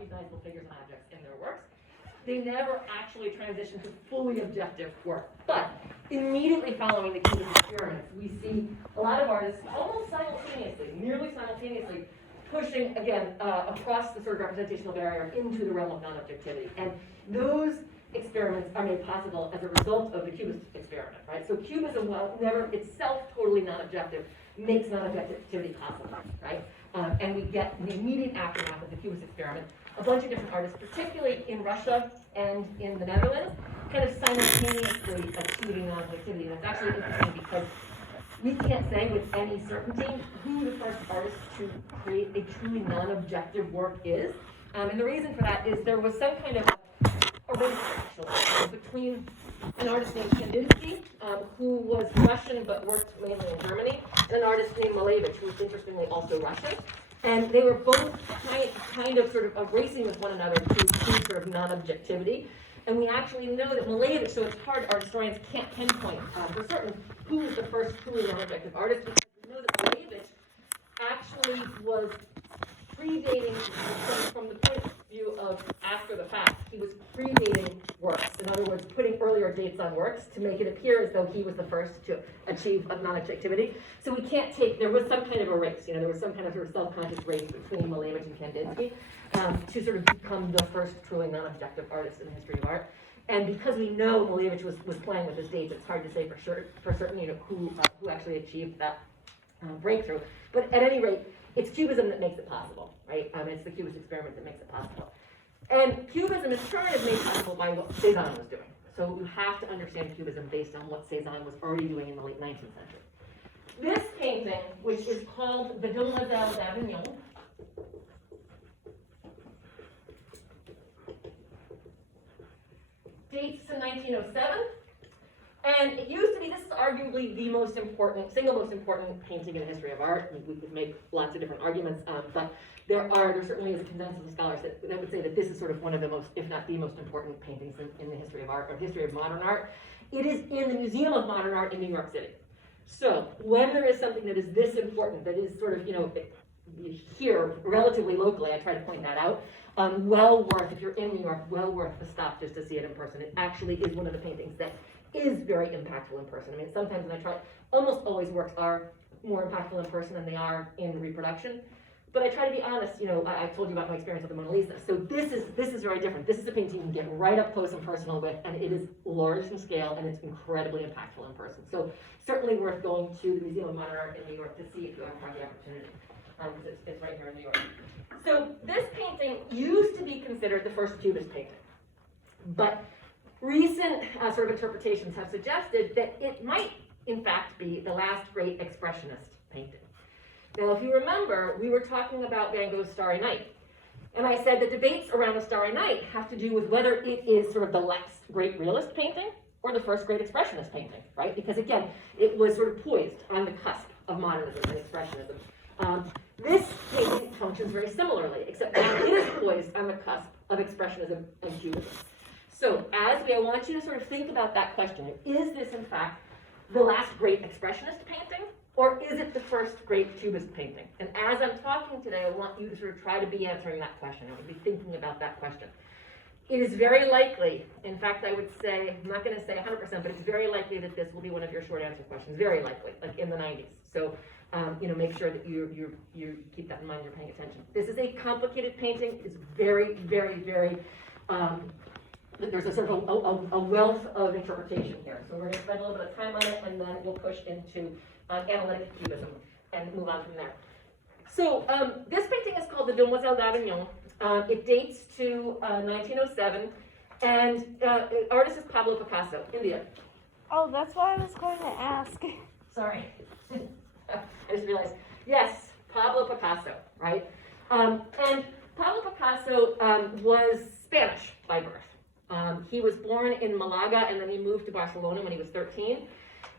recognizable figures and objects in their works. They never actually transitioned to fully objective work. But immediately following the Cubist experiments, we see a lot of artists almost simultaneously, nearly simultaneously, pushing, again, across the sort of representational barrier into the realm of non-objectivity. And those experiments are made possible as a result of the Cubist experiment, right? So Cubism, while never itself totally non-objective, makes non-objectivity possible, right? And we get in the immediate aftermath of the Cubist experiment a bunch of different artists, particularly in Russia and in the Netherlands, kind of simultaneously achieving non-objectivity. And it's actually interesting because we can't say with any certainty who the first artist to create a truly non-objective work is. And the reason for that is there was some kind of a race, actually, between an artist named Kandinsky, who was Russian but worked mainly in Germany, and an artist named Malevich, who was interestingly also Russian. And they were both kind of sort of racing with one another to achieve sort of non-objectivity. And we actually know that Malevich, so it's hard, our historians can't pinpoint for certain who was the first truly non-objective artist, because we know that Malevich actually was predating, from the point of view of after the fact, he was predating works. In other words, putting earlier dates on works to make it appear as though he was the first to achieve non-objectivity. So we can't take, there was some kind of a race, there was some kind of self-conscious race between Malevich and Kandinsky to sort of become the first truly non-objective artist in the history of art. And because we know Malevich was playing with his dates, it's hard to say for certain, who actually achieved that breakthrough. But at any rate, it's Cubism that makes it possible, right? It's the Cubist experiment that makes it possible. And Cubism in turn is made possible by what Cézanne was doing. So you have to understand Cubism based on what Cézanne was already doing in the late 19th century. This painting, which is called the Demoiselle d'Avignon, dates to 1907. And it used to be, this is arguably the most important, single most important painting in the history of art. We could make lots of different arguments, but there certainly is a consensus of scholars that would say that this is sort of one of the most, if not the most important paintings in the history of art, or history of modern art. It is in the Museum of Modern Art in New York City. So when there is something that is this important, that is sort of, here, relatively locally, I try to point that out, well worth, if you're in New York, well worth the stop just to see it in person. It actually is one of the paintings that is very impactful in person. I mean, sometimes when I try, almost always works are more impactful in person than they are in reproduction. But I try to be honest, I told you about my experience with the Mona Lisa. So this is very different. This is a painting you can get right up close and personal with, and it is large in scale, and it's incredibly impactful in person. So certainly worth going to the Museum of Modern Art in New York to see if you ever have the opportunity, because it's right here in New York. So this painting used to be considered the first Cubist painting, but recent sort of interpretations have suggested that it might, in fact, be the last great expressionist painting. Now, if you remember, we were talking about Van Gogh's Starry Night, and I said the debates around the Starry Night have to do with whether it is sort of the last great realist painting or the first great expressionist painting, right? Because again, it was sort of poised on the cusp of modernism and expressionism. This painting functions very similarly, except that it is poised on the cusp of expressionism and cubism. So I want you to sort of think about that question. Is this, in fact, the last great expressionist painting, or is it the first great cubist painting? And as I'm talking today, I want you to sort of try to be answering that question. I would be thinking about that question. It is very likely, in fact, I would say, I'm not going to say 100%, but it's very likely that this will be one of your short answer questions. Very likely, like in the 90s. So, make sure that you keep that in mind. You're paying attention. This is a complicated painting. It's very, very, very. There's a sort of a wealth of interpretation here. So we're going to spend a little bit of time on it, and then we'll push into analytic cubism and move on from there. So this painting is called the Demoiselle d'Avignon. It dates to 1907, and artist is Pablo Picasso, India. Oh, that's what I was going to ask. Sorry. I just realized. Yes, Pablo Picasso, right? And Pablo Picasso was Spanish by birth. He was born in Malaga, and then he moved to Barcelona when he was 13.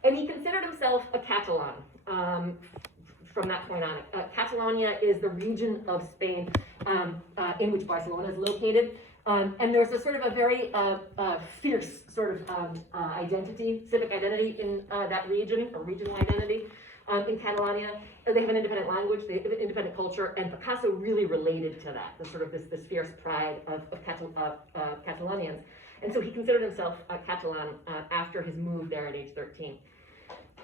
And he considered himself a Catalan from that point on. Catalonia is the region of Spain in which Barcelona is located. And there's a sort of a very fierce sort of identity, civic identity in that region, or regional identity. in Catalonia. They have an independent language, they have an independent culture, and Picasso really related to that, the sort of this fierce pride of Catalonians. And so he considered himself a Catalan after his move there at age 13.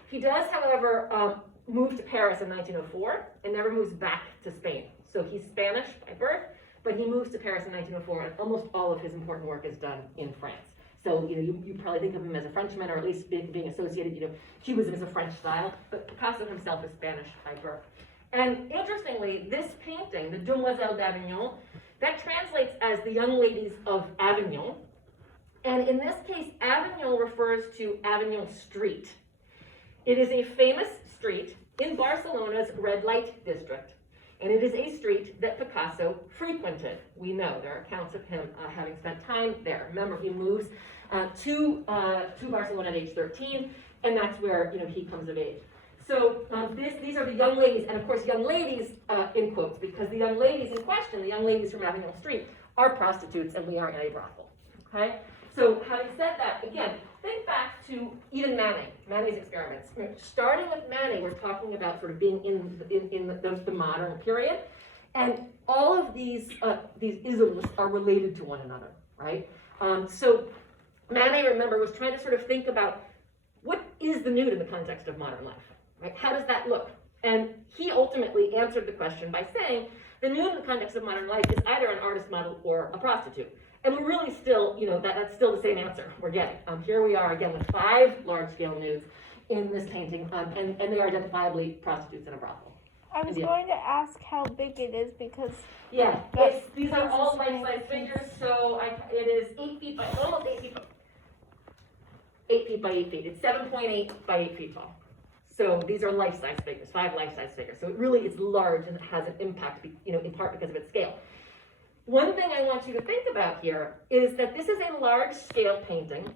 He does, however, move to Paris in 1904 and never moves back to Spain. So he's Spanish by birth, but he moves to Paris in 1904, and almost all of his important work is done in France. So, you probably think of him as a Frenchman, or at least being associated, Cubism is a French style, but Picasso himself is Spanish by birth. And interestingly, this painting, the Demoiselles d'Avignon, that translates as the young ladies of Avignon. And in this case, Avignon refers to Avignon Street. It is a famous street in Barcelona's red light district. And it is a street that Picasso frequented. We know there are accounts of him having spent time there. Remember, he moves to Barcelona at age 13, and that's where he comes of age. So these are the young ladies, and of course young ladies in quotes, because the young ladies in question, the young ladies from Avignon Street, are prostitutes, and we are in a brothel. Okay. So having said that, again, think back to even Manet's experiments. Starting with Manet, we're talking about sort of being in the modern period, and all of these isms are related to one another, right? So Manet, remember, was trying to sort of think about what is the nude in the context of modern life, right? How does that look? And he ultimately answered the question by saying the nude in the context of modern life is either an artist model or a prostitute. And we're really still, that's still the same answer we're getting. Here we are again with 5 large-scale nudes in this painting, and they are identifiably prostitutes in a brothel. I was going to ask how big it is because these are all life-size figures. So it is 8 feet by almost 8 feet. 8 feet by 8 feet. It's 7.8 by 8 feet tall. So these are life-size figures, 5 life-size figures. So it really is large and has an impact, in part because of its scale. One thing I want you to think about here is that this is a large-scale painting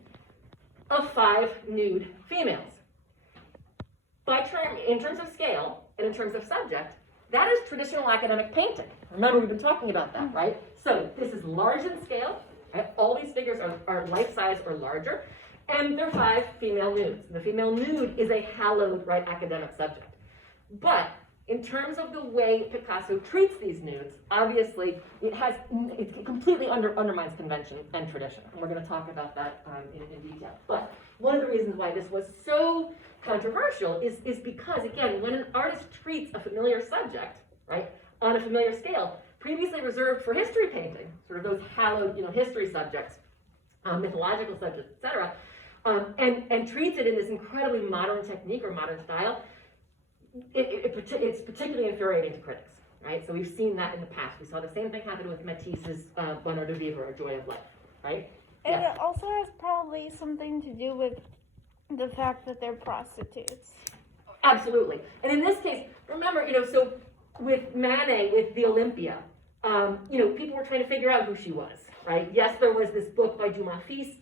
of 5 nude females. In terms of scale and in terms of subject, that is traditional academic painting. Remember, we've been talking about that, right? So this is large in scale. Right? All these figures are life-size or larger, and they're 5 female nudes. The female nude is a hallowed, right, academic subject. But in terms of the way Picasso treats these nudes, obviously it completely undermines convention and tradition. And we're going to talk about that in detail. But one of the reasons why this was so controversial is because, again, when an artist treats a familiar subject, right, on a familiar scale, previously reserved for history painting, sort of those hallowed, history subjects, mythological subjects, etc., and treats it in this incredibly modern technique or modern style, it's particularly infuriating to critics, right? So we've seen that in the past. We saw the same thing happen with Matisse's Bonheur de Vivre, or Joy of Life, right? And it also has probably something to do with the fact that they're prostitutes. Absolutely. And in this case, remember, so with Manet, with the Olympia, people were trying to figure out who she was, right? Yes, there was this book by Dumas Fils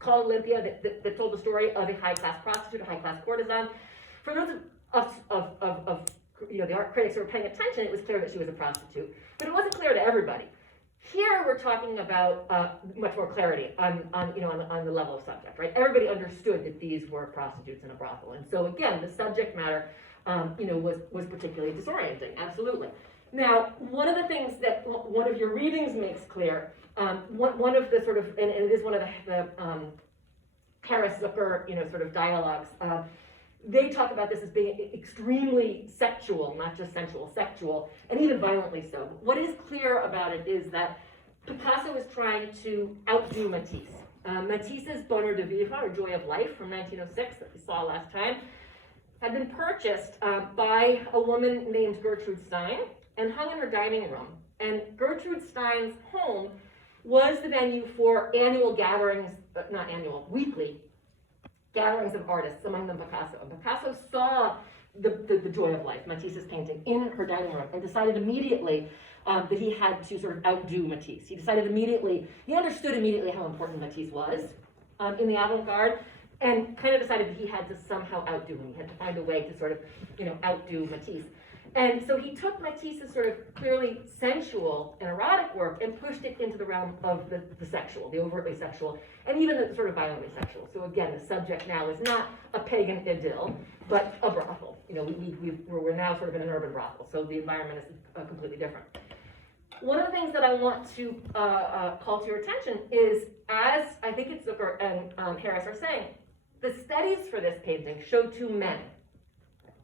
called Olympia that told the story of a high-class prostitute, a high-class courtesan. For those of the art critics who were paying attention, it was clear that she was a prostitute. But it wasn't clear to everybody. Here we're talking about much more clarity on the level of subject, right? Everybody understood that these were prostitutes in a brothel, and so again, the subject matter, was particularly disorienting. Absolutely. Now, one of the things that one of your readings makes clear, one of the sort of, and it is one of the Harris Zucker, sort of dialogues. They talk about this as being extremely sexual, not just sensual, sexual, and even violently so. What is clear about it is that Picasso is trying to outdo Matisse. Matisse's Bonheur de Vivre, or Joy of Life, from 1906, that we saw last time, had been purchased by a woman named Gertrude Stein and hung in her dining room. And Gertrude Stein's home was the venue for annual gatherings, not annual, weekly gatherings of artists, among them Picasso. And Picasso saw the Joy of Life, Matisse's painting, in her dining room, and decided immediately that he had to sort of outdo Matisse. He understood immediately how important Matisse was in the avant-garde, and kind of decided that he had to somehow outdo him. He had to find a way to sort of, outdo Matisse. And so he took Matisse's sort of clearly sensual and erotic work and pushed it into the realm of the sexual, the overtly sexual, and even the sort of violently sexual. So again, the subject now is not a pagan idyll, but a brothel. We sort of in an urban brothel, so the environment is completely different. One of the things that I want to call to your attention is, as I think it's Zucker and Harris are saying, the studies for this painting show two men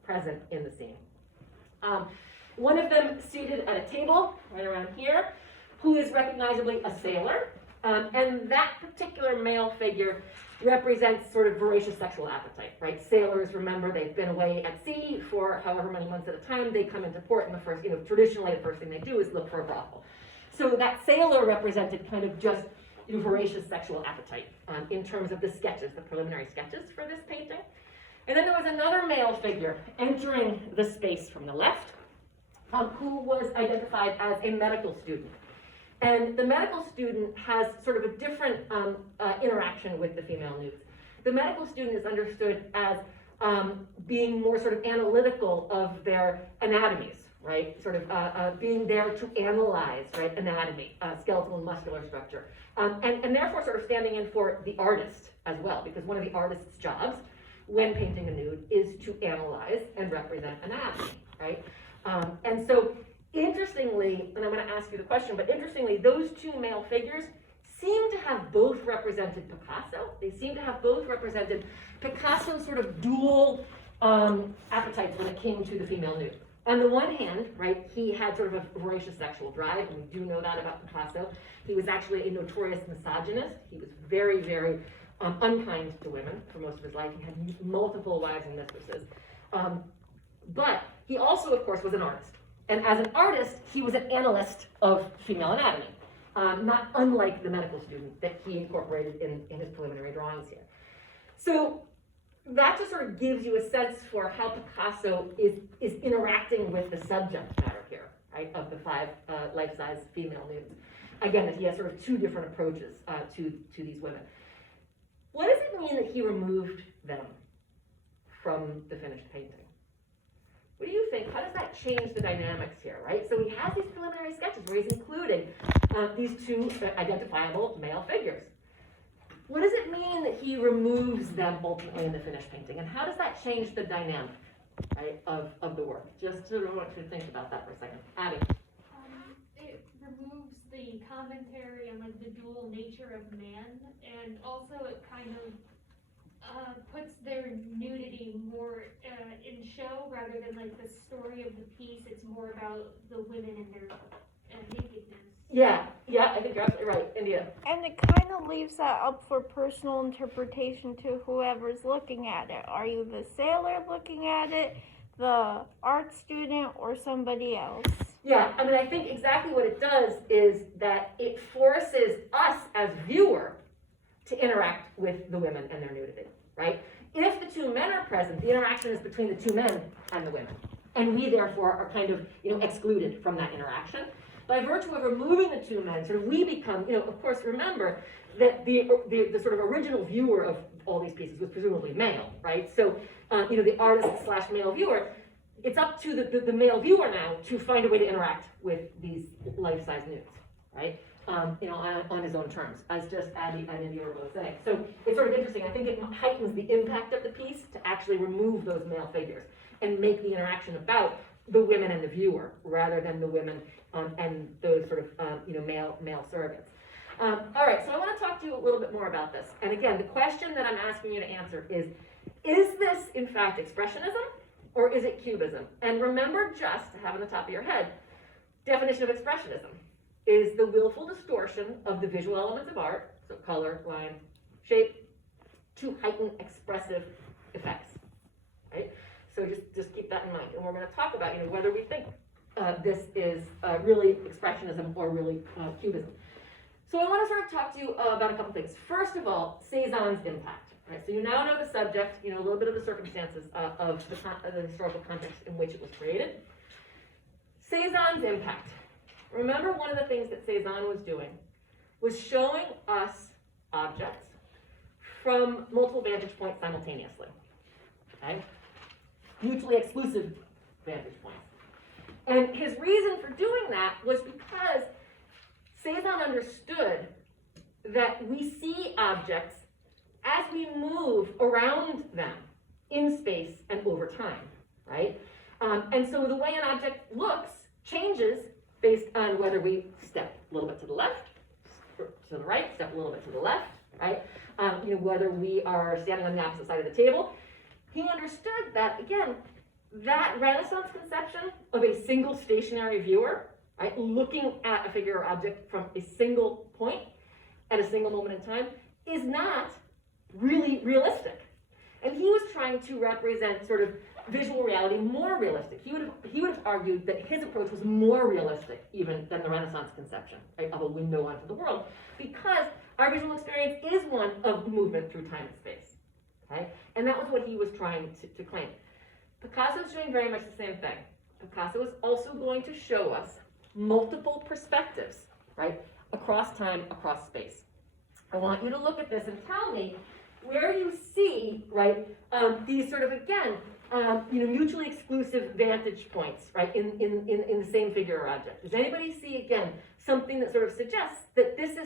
present in the scene. One of them seated at a table right around here, who is recognizably a sailor, and that particular male figure represents sort of voracious sexual appetite, right? Sailors, remember, they've been away at sea for however many months at a time. They come into port, and the first, traditionally the first thing they do is look for a brothel. So that sailor represented kind of just voracious sexual appetite in terms of the sketches, the preliminary sketches for this painting. And then there was another male figure entering the space from the left, who was identified as a medical student. And the medical student has sort of a different interaction with the female nudes. The medical student is understood as being more sort of analytical of their anatomies, right? Sort of being there to analyze, right, anatomy, skeletal and muscular structure. And therefore sort of standing in for the artist as well, because one of the artist's jobs when painting a nude is to analyze and represent anatomy, right? And so interestingly, and I'm going to ask you the question, but interestingly, those two male figures seem to have both represented Picasso. They seem to have both represented Picasso's sort of dual appetites when it came to the female nude. On the one hand, right, he had sort of a voracious sexual drive, and we do know that about Picasso. He was actually a notorious misogynist. He was very, very unkind to women for most of his life. He had multiple wives and mistresses. But he also, of course, was an artist. And as an artist, he was an analyst of female anatomy, not unlike the medical student that he incorporated in his preliminary drawings here. So that just sort of gives you a sense for how Picasso is interacting with the subject matter here, right, of the 5 life-size female nudes. Again, that he has sort of 2 different approaches to these women. What does it mean that he removed them from the finished painting? What do you think? How does that change the dynamics here, right? So he has these preliminary sketches where he's including these 2 identifiable male figures. What does it mean that he removes them ultimately in the finished painting? And how does that change the dynamic, right, of the work? Just sort of want you to think about that for a second. Abby. It removes the commentary on like the dual nature of man, and also it kind of puts their nudity more in show rather than like the story of the piece. It's more about the women and their nakedness. Yeah, I think you're absolutely right, India. And it kind of leaves that up for personal interpretation to whoever's looking at it. Are you the sailor looking at it, the art student, or somebody else? Yeah, I mean, I think exactly what it does is that it forces us as viewer to interact with the women and their nudity, right? If the 2 men are present, the interaction is between the 2 men and the women. And we, therefore, are kind of, excluded from that interaction. By virtue of removing the 2 men, sort of we become, of course, remember that the sort of original viewer of all these pieces was presumably male, right? So, the artist/male viewer, it's up to the male viewer now to find a way to interact with these life-size nudes, right? On his own terms, as just Abby and India were both saying. So it's sort of interesting. I think it heightens the impact of the piece to actually remove those male figures and make the interaction about the women and the viewer rather than the women and those sort of male surrogates. All right, so I want to talk to you a little bit more about this. And again, the question that I'm asking you to answer is this in fact expressionism or is it cubism? And remember just to have on the top of your head, definition of expressionism is the willful distortion of the visual elements of art, so color, line, shape, to heighten expressive effects, right? So just keep that in mind. And we're going to talk about, whether we think this is really expressionism or really cubism. So I want to sort of talk to you about a couple things. First of all, Cézanne's impact, right? So you now know the subject, a little bit of the circumstances of the historical context in which it was created. Cézanne's impact. Remember, one of the things that Cézanne was doing was showing us objects from multiple vantage points simultaneously, okay? Mutually exclusive vantage points. And his reason for doing that was because Cézanne understood that we see objects as we move around them in space and over time, right? And so the way an object looks changes based on whether we step a little bit to the left, or to the right, step a little bit to the left, right? Whether we are standing on the opposite side of the table. He understood that, again, that Renaissance conception of a single stationary viewer, right, looking at a figure or object from a single point at a single moment in time, is not really realistic. And he was trying to represent sort of visual reality more realistic. He would have argued that his approach was more realistic even than the Renaissance conception, right, of a window onto the world, because our visual experience is one of movement through time and space. Okay? And that was what he was trying to claim. Picasso is doing very much the same thing. Picasso is also going to show us multiple perspectives, right, across time, across space. I want you to look at this and tell me where you see, right, these sort of, again, mutually exclusive vantage points, right, in the same figure or object. Does anybody see, again, something that sort of suggests that this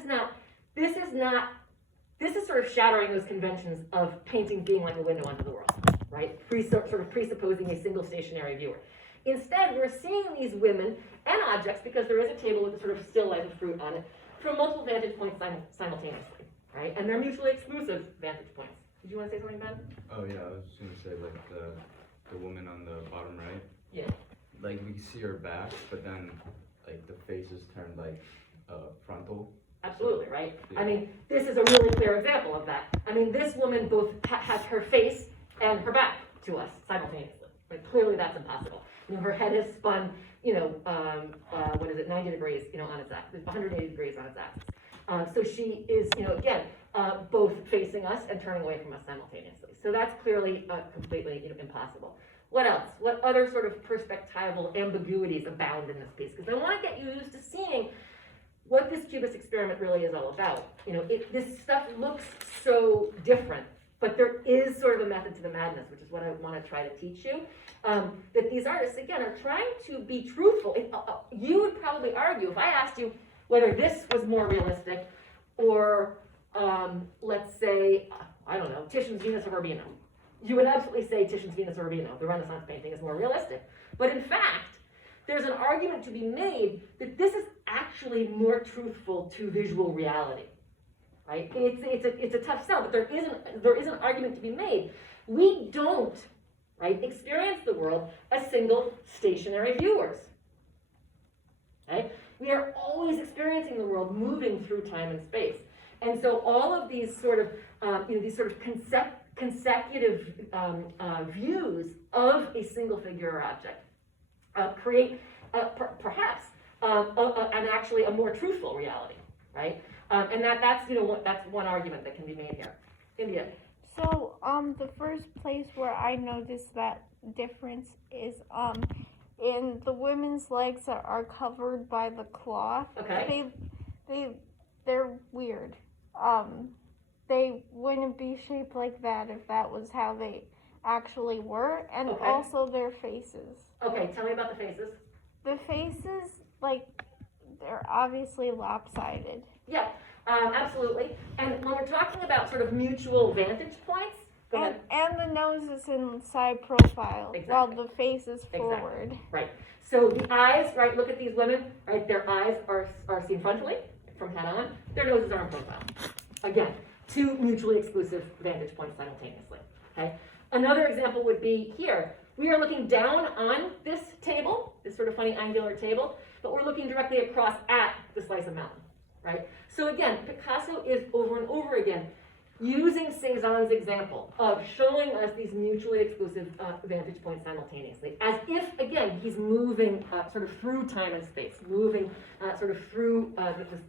is sort of shattering those conventions of painting being like a window onto the world, right? Sort of presupposing a single stationary viewer. Instead, we're seeing these women and objects, because there is a table with a sort of still life of fruit on it, from multiple vantage points simultaneously, right? And they're mutually exclusive vantage points. Did you want to say something, Ben? Oh yeah, I was just gonna say like the woman on the bottom right. Yeah. Like we can see her back, but then like the face is turned like frontal. Absolutely, right? Yeah. I mean, this is a really clear example of that. I mean, this woman both has her face and her back to us simultaneously. Right? Clearly that's impossible. Her head is spun, 90 degrees, on its axis, 180 degrees on its axis. So she is, again, both facing us and turning away from us simultaneously. So that's clearly completely impossible. What else? What other sort of perspectival ambiguities abound in this piece? Because I want to get you used to seeing what this Cubist experiment really is all about. This stuff looks so different, but there is sort of a method to the madness, which is what I want to try to teach you. That these artists, again, are trying to be truthful. You would probably argue, if I asked you whether this was more realistic or, let's say, I don't know, Titian's Venus of Urbino. You would absolutely say Titian's Venus of Urbino, the Renaissance painting, is more realistic. But in fact, there's an argument to be made that this is actually more truthful to visual reality. Right? It's a tough sell, but there is an argument to be made. We don't, right, experience the world as single stationary viewers. Okay? We are always experiencing the world moving through time and space. And so all of these sort of consecutive views of a single figure or object create perhaps actually a more truthful reality, right? And that's one argument that can be made here. India. So, the first place where I noticed that difference is, in the women's legs that are covered by the cloth. Okay. They're weird. They wouldn't be shaped like that if that was how they actually were, and Okay. also their faces. Okay, tell me about the faces. The faces, they're obviously lopsided. Yeah, absolutely. And when we're talking about sort of mutual vantage points, go ahead. And the nose is in side profile, while Exactly. the face is forward. Right. So the eyes, right, look at these women, right, their eyes are seen frontally, from head on, their noses are in profile. Again, two mutually exclusive vantage points simultaneously, okay? Another example would be here. We are looking down on this table, this sort of funny angular table, but we're looking directly across at the slice of mountain, right? So again, Picasso is over and over again using Cézanne's example of showing us these mutually exclusive vantage points simultaneously, as if, again, he's moving sort of through time and space, moving sort of through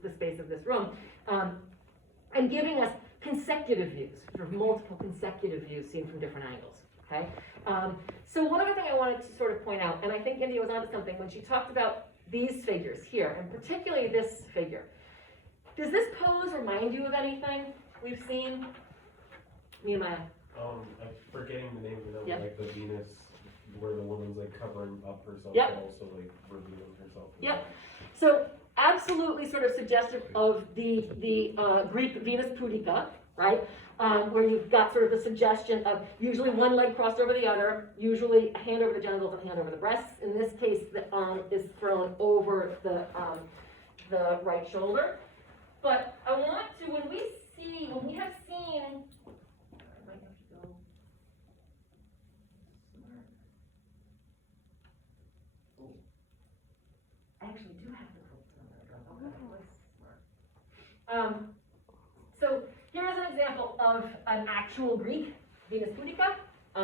the space of this room, and giving us consecutive views, sort of multiple consecutive views seen from different angles, okay? So one other thing I wanted to sort of point out, and I think India was onto something when she talked about these figures here, and particularly this figure. Does this pose remind you of anything we've seen? Nehemiah? I'm forgetting the name of it, Yep. like the Venus, where the woman's like covering up herself, Yep. but also like revealing herself. Yep. So absolutely sort of suggestive of the Greek Venus Pudica, right? Where you've got sort of the suggestion of usually one leg crossed over the other, usually a hand over the genitals and a hand over the breasts. In this case, the arm is thrown over the right shoulder. But I want to, when we have seen, I might have to go. Oh. I actually do have to go. So here is an example of an actual Greek Venus Pudica.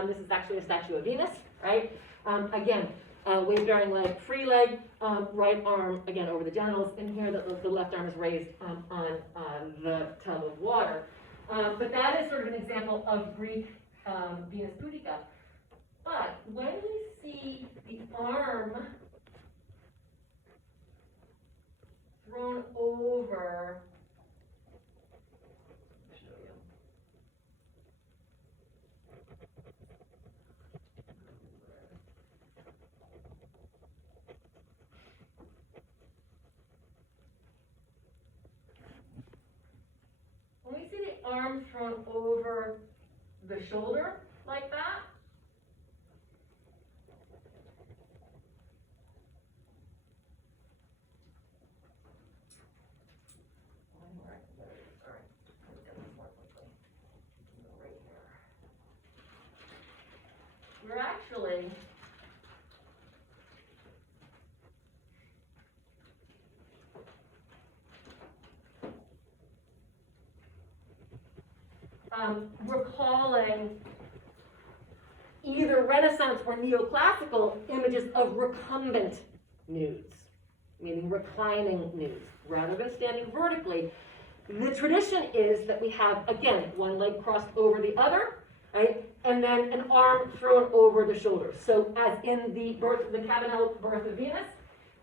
This is actually a statue of Venus, right? Again, weight-bearing leg, free leg, right arm, again, over the genitals, and here the left arm is raised on the tub of water. But that is sort of an example of Greek Venus Pudica. But when we see the arm thrown over, when we see the arm thrown over the shoulder like that, we're actually recalling either Renaissance or neoclassical images of recumbent nudes, meaning reclining nudes, rather than standing vertically. The tradition is that we have, again, one leg crossed over the other, right? And then an arm thrown over the shoulder. So as in the Cabanel birth of Venus,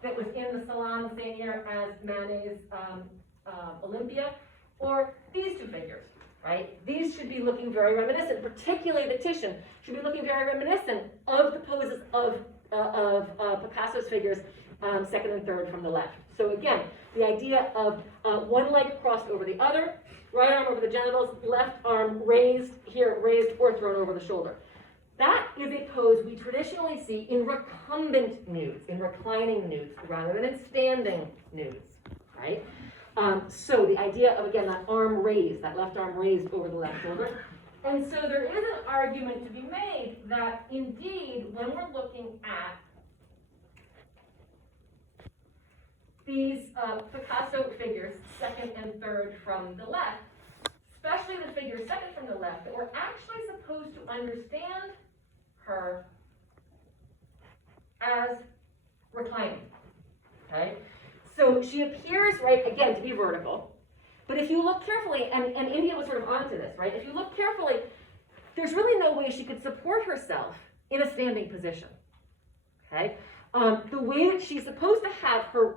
that was in the Salon the same year as Manet's Olympia, or these two figures, right? These should be looking very reminiscent, particularly the Titian should be looking very reminiscent of the poses of Picasso's figures, second and third from the left. So again, the idea of one leg crossed over the other, right arm over the genitals, left arm raised here, raised or thrown over the shoulder. That is a pose we traditionally see in recumbent nudes, in reclining nudes, rather than in standing nudes, right? So the idea of, again, that arm raised, that left arm raised over the left shoulder. And so there is an argument to be made that indeed, when we're looking at these Picasso figures, second and third from the left, especially the figure second from the left, that we're actually supposed to understand her as reclining, okay? So she appears, right, again, to be vertical, but if you look carefully, and India was sort of onto this, right? If you look carefully, there's really no way she could support herself in a standing position, okay? The way that she's supposed to have her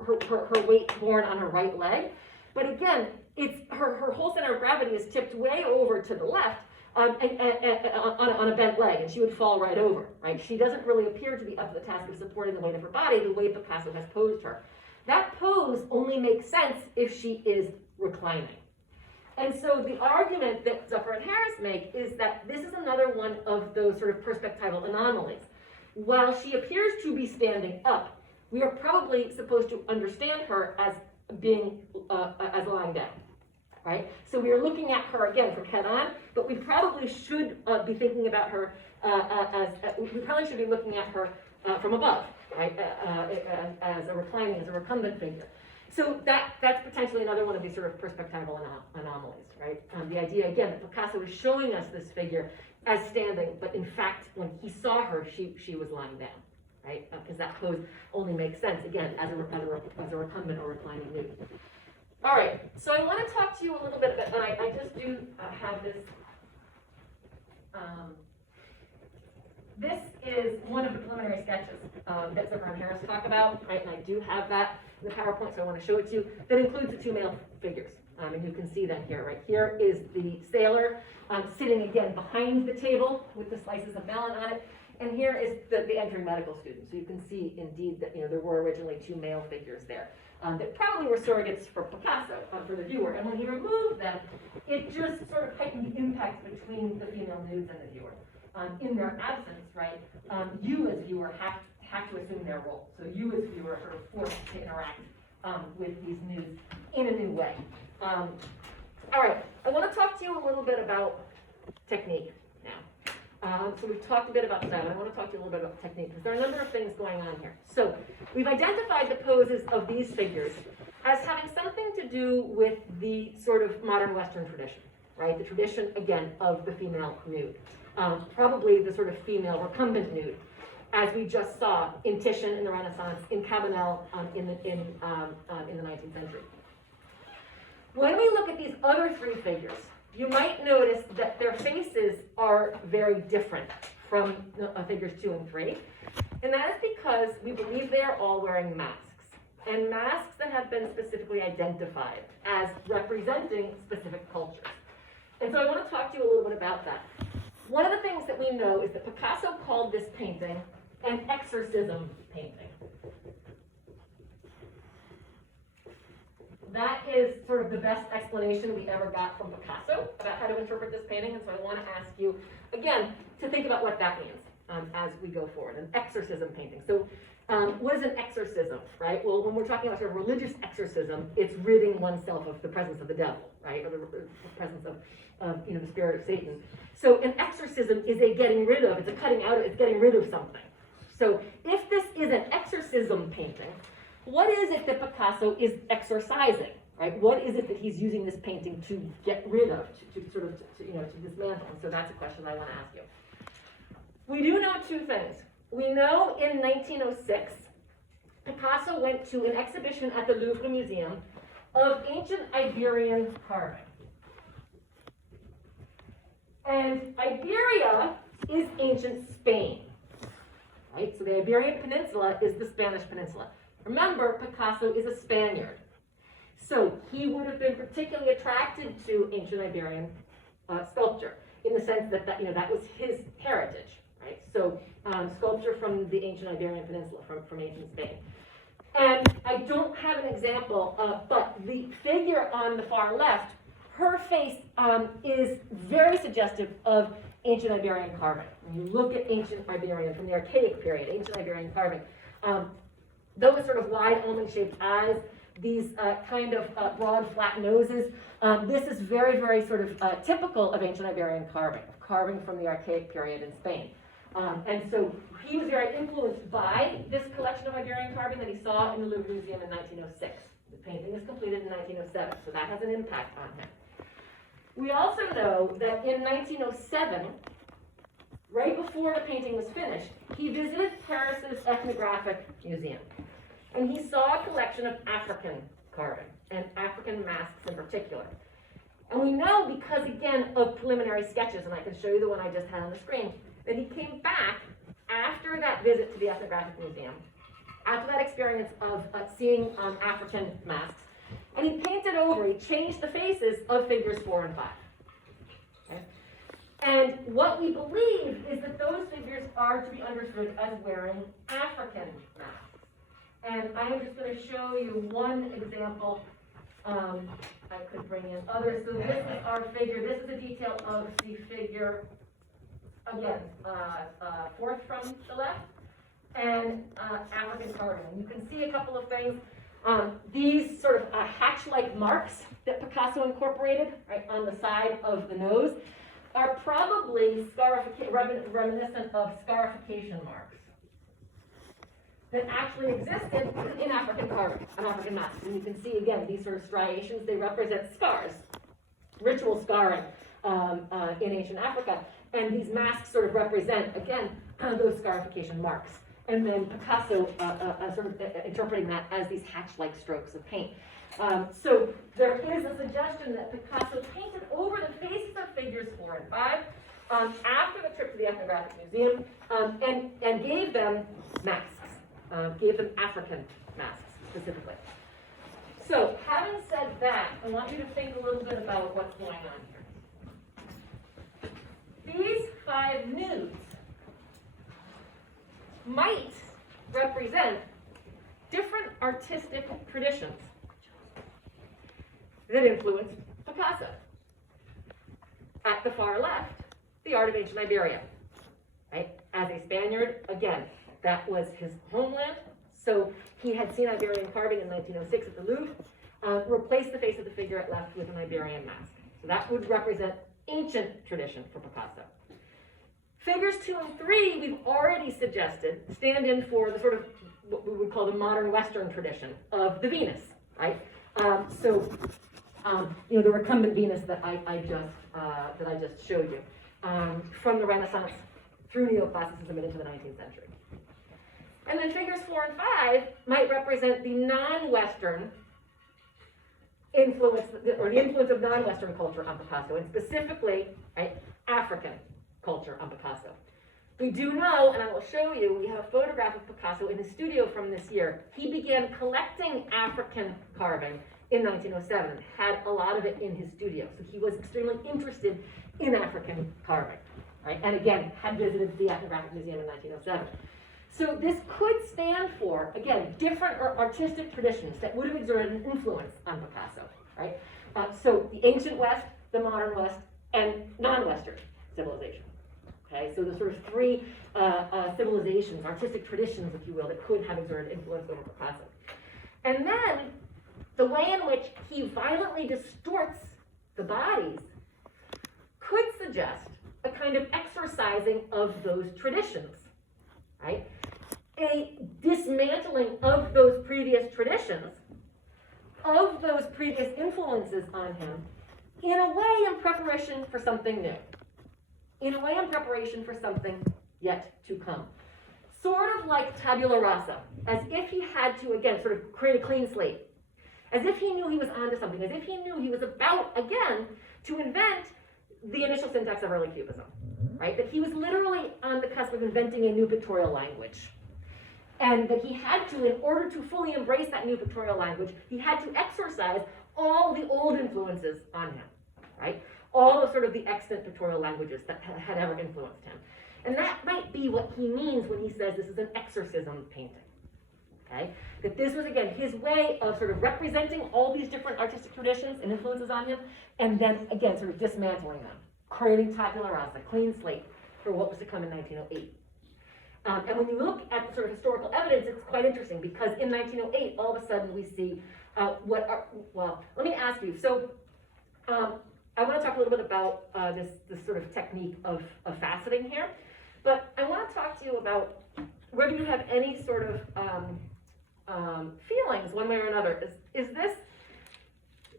weight borne on her right leg, but again, it's her whole center of gravity is tipped way over to the left and on a bent leg, and she would fall right over, right? She doesn't really appear to be up to the task of supporting the weight of her body the way Picasso has posed her. That pose only makes sense if she is reclining. And so the argument that Zucker and Harris make is that this is another one of those sort of perspectival anomalies. While she appears to be standing up, we are probably supposed to understand her as being as lying down, right? So we are looking at her again from head on, but we probably should be thinking about her we probably should be looking at her from above, right? As a reclining, as a recumbent figure. So that's potentially another one of these sort of perspectival anomalies, right? The idea again that Picasso is showing us this figure as standing, but in fact, when he saw her, she was lying down, right? Because that pose only makes sense, again, as a recumbent or reclining nude. All right, so I want to talk to you a little bit about, and I just do have this. This is one of the preliminary sketches that Zucker and Harris talk about, right? And I do have that in the PowerPoint, so I want to show it to you. That includes the two male figures. And you can see them here, right? Here is the sailor sitting again behind the table with the slices of melon on it. And here is the entering medical student. So you can see indeed that there were originally two male figures there. that probably were surrogates for Picasso, for the viewer. And when he removed them, it just sort of heightened the impact between the female nudes and the viewer. In their absence, right, you as viewer have to assume their role. So you as viewer are sort of forced to interact with these nudes in a new way. All right, I want to talk to you a little bit about technique now. So we've talked a bit about style. I want to talk to you a little bit about technique because there are a number of things going on here. So we've identified the poses of these figures as having something to do with the sort of modern Western tradition, right? The tradition, again, of the female nude. Probably the sort of female recumbent nude, as we just saw in Titian in the Renaissance, in Cabanel in the 19th century. When we look at these other three figures, you might notice that their faces are very different from figures 2 and 3. And that is because we believe they are all wearing masks, and masks that have been specifically identified as representing specific cultures. And so I want to talk to you a little bit about that. One of the things that we know is that Picasso called this painting an exorcism painting. That is sort of the best explanation we ever got from Picasso about how to interpret this painting, and so I want to ask you, again, to think about what that means as we go forward. An exorcism painting. So what is an exorcism, right? Well, when we're talking about sort of religious exorcism, it's ridding oneself of the presence of the devil, right? Or the presence of the spirit of Satan. So an exorcism is a getting rid of, it's a cutting out, it's getting rid of something. So if this is an exorcism painting, what is it that Picasso is exorcising, right? What is it that he's using this painting to get rid of, to dismantle? And so that's a question I want to ask you. We do know two things. We know in 1906, Picasso went to an exhibition at the Louvre Museum of ancient Iberian carving. And Iberia is ancient Spain, right? So the Iberian Peninsula is the Spanish peninsula. Remember, Picasso is a Spaniard. So he would have been particularly attracted to ancient Iberian sculpture in the sense that that was his heritage, right? So sculpture from the ancient Iberian Peninsula, from ancient Spain. And I don't have an example, but the figure on the far left, her face is very suggestive of ancient Iberian carving. When you look at ancient Iberian, from the Archaic period, ancient Iberian carving, those sort of wide almond-shaped eyes, these kind of broad, flat noses, this is very, very sort of typical of ancient Iberian carving from the Archaic period in Spain. And so he was very influenced by this collection of Iberian carving that he saw in the Louvre Museum in 1906. The painting was completed in 1907, so that has an impact on him. We also know that in 1907, right before the painting was finished, he visited Paris's Ethnographic Museum. And he saw a collection of African carving, and African masks in particular. And we know, because again of preliminary sketches, and I can show you the one I just had on the screen, that he came back after that visit to the Ethnographic Museum, after that experience of seeing African masks, and he painted over, he changed the faces of figures 4 and 5. Okay? And what we believe is that those figures are to be understood as wearing African masks. And I'm just going to show you one example. I could bring in others. So this is our figure. This is a detail of the figure, again, fourth from the left, and African carving. You can see a couple of things. These sort of hatch-like marks that Picasso incorporated right on the side of the nose are probably reminiscent of scarification marks that actually existed in African carving, on African masks. And you can see, again, these sort of striations, they represent scars, ritual scarring in ancient Africa. And these masks sort of represent, again, those scarification marks. And then Picasso sort of interpreting that as these hatch-like strokes of paint. So there is a suggestion that Picasso painted over the faces of figures 4 and 5 after the trip to the Ethnographic Museum and gave them masks, gave them African masks specifically. So having said that, I want you to think a little bit about what's going on here. These 5 nudes might represent different artistic traditions that influenced Picasso. At the far left, the art of ancient Iberia. Right? As a Spaniard, again, that was his homeland. So he had seen Iberian carving in 1906 at the Louvre, replaced the face of the figure at left with an Iberian mask. So that would represent ancient tradition for Picasso. Figures 2 and 3, we've already suggested, stand in for the sort of what we would call the modern Western tradition of the Venus, right? The recumbent Venus that I just showed you, from the Renaissance through neoclassicism and into the 19th century. And then figures 4 and 5 might represent the non-Western influence, or the influence of non-Western culture on Picasso, and specifically, right, African culture on Picasso. We do know, and I will show you, we have a photograph of Picasso in his studio from this year. He began collecting African carving in 1907, had a lot of it in his studio. So he was extremely interested in African carving, right? And again, had visited the Ethnographic Museum in 1907. So this could stand for, again, different artistic traditions that would have exerted an influence on Picasso, right? So the ancient West, the modern West, and non-Western civilization. Okay, so the sort of three civilizations, artistic traditions, if you will, that could have exerted influence over Picasso. And then the way in which he violently distorts the bodies could suggest a kind of exorcising of those traditions, right? A dismantling of those previous traditions, of those previous influences on him, in a way in preparation for something new. In a way in preparation for something yet to come. Sort of like tabula rasa, as if he had to, again, sort of create a clean slate. As if he knew he was onto something, as if he knew he was about, again, to invent the initial syntax of early Cubism, right? That he was literally on the cusp of inventing a new pictorial language. And that he had to, in order to fully embrace that new pictorial language, he had to exorcise all the old influences on him, right? All of sort of the extant pictorial languages that had ever influenced him. And that might be what he means when he says this is an exorcism painting. Okay? That this was, again, his way of sort of representing all these different artistic traditions and influences on him, and then, again, sort of dismantling them, creating tabula rasa, clean slate, for what was to come in 1908. And when you look at the sort of historical evidence, it's quite interesting, because in 1908, all of a sudden we see well, let me ask you, so I want to talk a little bit about this sort of technique of faceting here, but I want to talk to you about whether you have any sort of feelings one way or another. Is this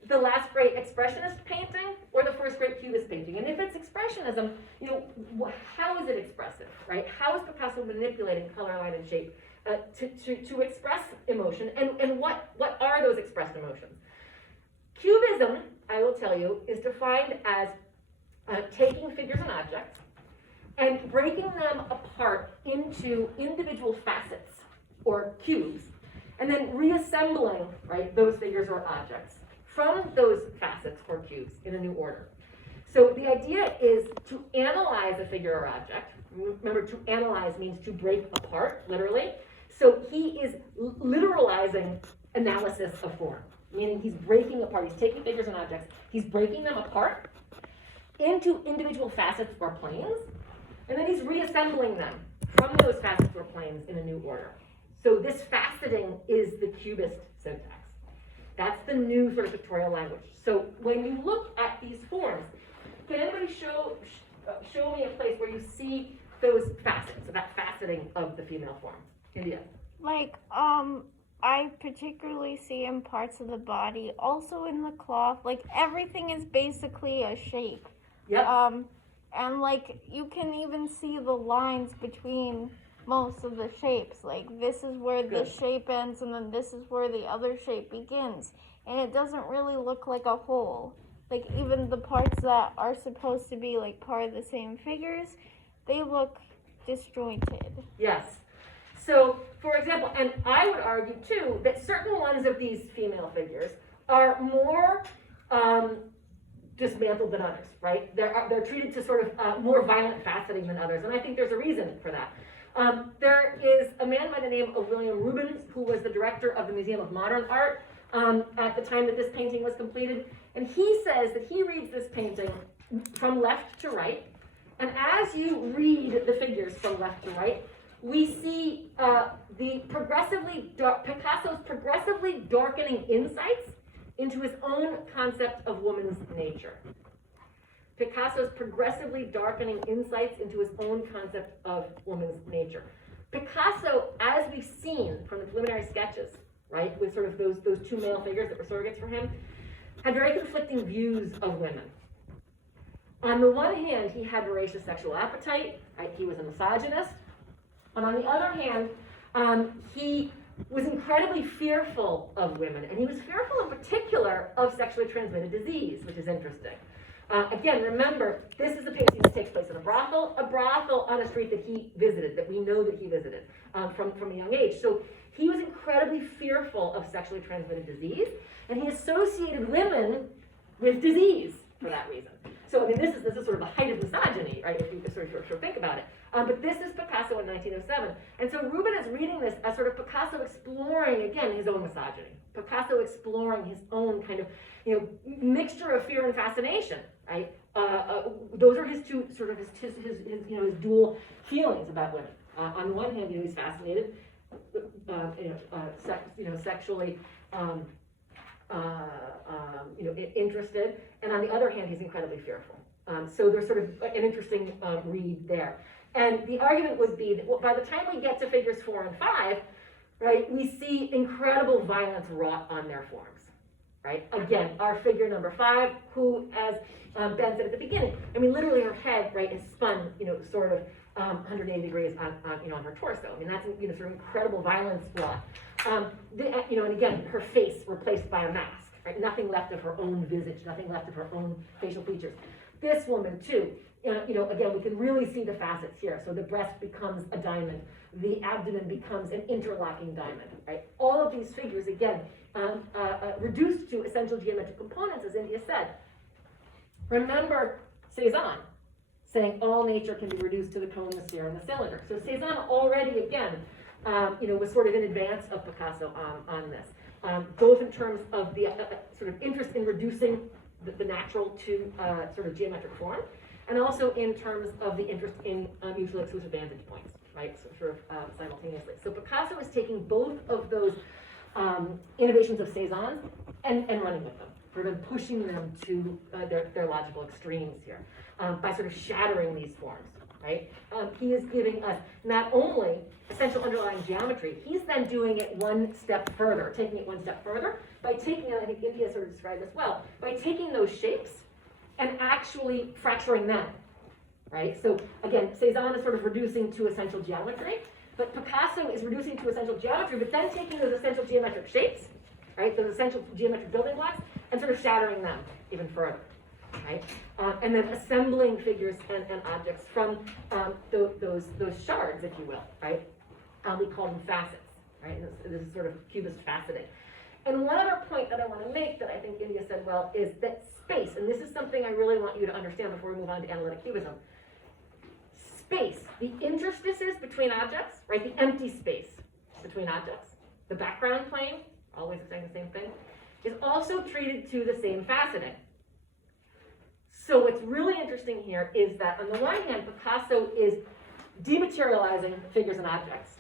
the last great expressionist painting or the first great cubist painting? And if it's expressionism, you know, how is it expressive, right? How is Picasso manipulating color, line, and shape to express emotion? And what are those expressed emotions? Cubism, I will tell you, is defined as taking figures and objects and breaking them apart into individual facets or cubes, and then reassembling, right, those figures or objects from those facets or cubes in a new order. So the idea is to analyze a figure or object. Remember, to analyze means to break apart, literally. So he is literalizing analysis of form, meaning he's breaking apart. He's taking figures and objects, he's breaking them apart into individual facets or planes, and then he's reassembling them from those facets or planes in a new order. So this faceting is the cubist syntax. That's the new sort of pictorial language. So when you look at these forms, can anybody show me a place where you see those facets, that faceting of the female form? India. Like, I particularly see in parts of the body, also in the cloth, like everything is basically a shape. Yep. And like you can even see the lines between most of the shapes. Like this is where the shape ends and then this is where the other shape begins. And it doesn't really look like a whole. Like even the parts that are supposed to be like part of the same figures, they look disjointed. Yes. So, for example, and I would argue too that certain ones of these female figures are more dismantled than others, right? They're treated to sort of more violent faceting than others, and I think there's a reason for that. There is a man by the name of William Rubens, who was the director of the Museum of Modern Art at the time that this painting was completed. And he says that he reads this painting from left to right. And as you read the figures from left to right, we see Picasso's progressively darkening insights into his own concept of woman's nature. Picasso's progressively darkening insights into his own concept of woman's nature. Picasso, as we've seen from the preliminary sketches, right, with sort of those two male figures that were surrogates for him, had very conflicting views of women. On the one hand, he had voracious sexual appetite, right? He was a misogynist. And on the other hand, he was incredibly fearful of women. And he was fearful in particular of sexually transmitted disease, which is interesting. Again, remember, this is a painting that takes place in a brothel on a street that he visited, that we know that he visited from a young age. So he was incredibly fearful of sexually transmitted disease, and he associated women with disease for that reason. So, I mean, this is sort of the height of misogyny, right, if you sort of think about it. But this is Picasso in 1907. And so Rubin is reading this as sort of Picasso exploring, again, his own misogyny. Picasso exploring his own kind of, mixture of fear and fascination, right? Those are his two, sort of his dual feelings about women. On the one hand, he's fascinated, sexually, interested, and on the other hand, he's incredibly fearful. So there's sort of an interesting read there. And the argument would be that by the time we get to figures 4 and 5, right, we see incredible violence wrought on their forms, right? Again, our figure number 5, who, as Ben said at the beginning, I mean, literally her head, right, is spun, sort of 180 degrees on her torso. I mean, that's, sort of incredible violence wrought. And again, her face replaced by a mask, right? Nothing left of her own visage, nothing left of her own facial features. This woman, too, again, we can really see the facets here. So the breast becomes a diamond. The abdomen becomes an interlocking diamond, right? All of these figures, again, reduced to essential geometric components, as India said. Remember Cézanne saying all nature can be reduced to the cone, the sphere, and the cylinder. So Cézanne already, again, was sort of in advance of Picasso on this, both in terms of the sort of interest in reducing the natural to sort of geometric form, and also in terms of the interest in mutually exclusive vantage points, right, so sort of simultaneously. So Picasso is taking both of those innovations of Cézanne and running with them, sort of pushing them to their logical extremes here, by sort of shattering these forms, right? He is giving us not only essential underlying geometry, he's then doing it one step further, taking it one step further, by taking, and I think India sort of described this well, by taking those shapes and actually fracturing them, right? So again, Cézanne is sort of reducing to essential geometry, but Picasso is reducing to essential geometry, but then taking those essential geometric shapes, right, those essential geometric building blocks, and sort of shattering them even further, right? And then assembling figures and objects from those shards, if you will, right? We call them facets, right? This is sort of cubist faceting. And one other point that I want to make that I think India said well is that space, and this is something I really want you to understand before we move on to analytic cubism. Space, the interstices between objects, right? The empty space between objects, the background plane, always saying the same thing, is also treated to the same faceting. So what's really interesting here is that on the one hand, Picasso is dematerializing figures and objects.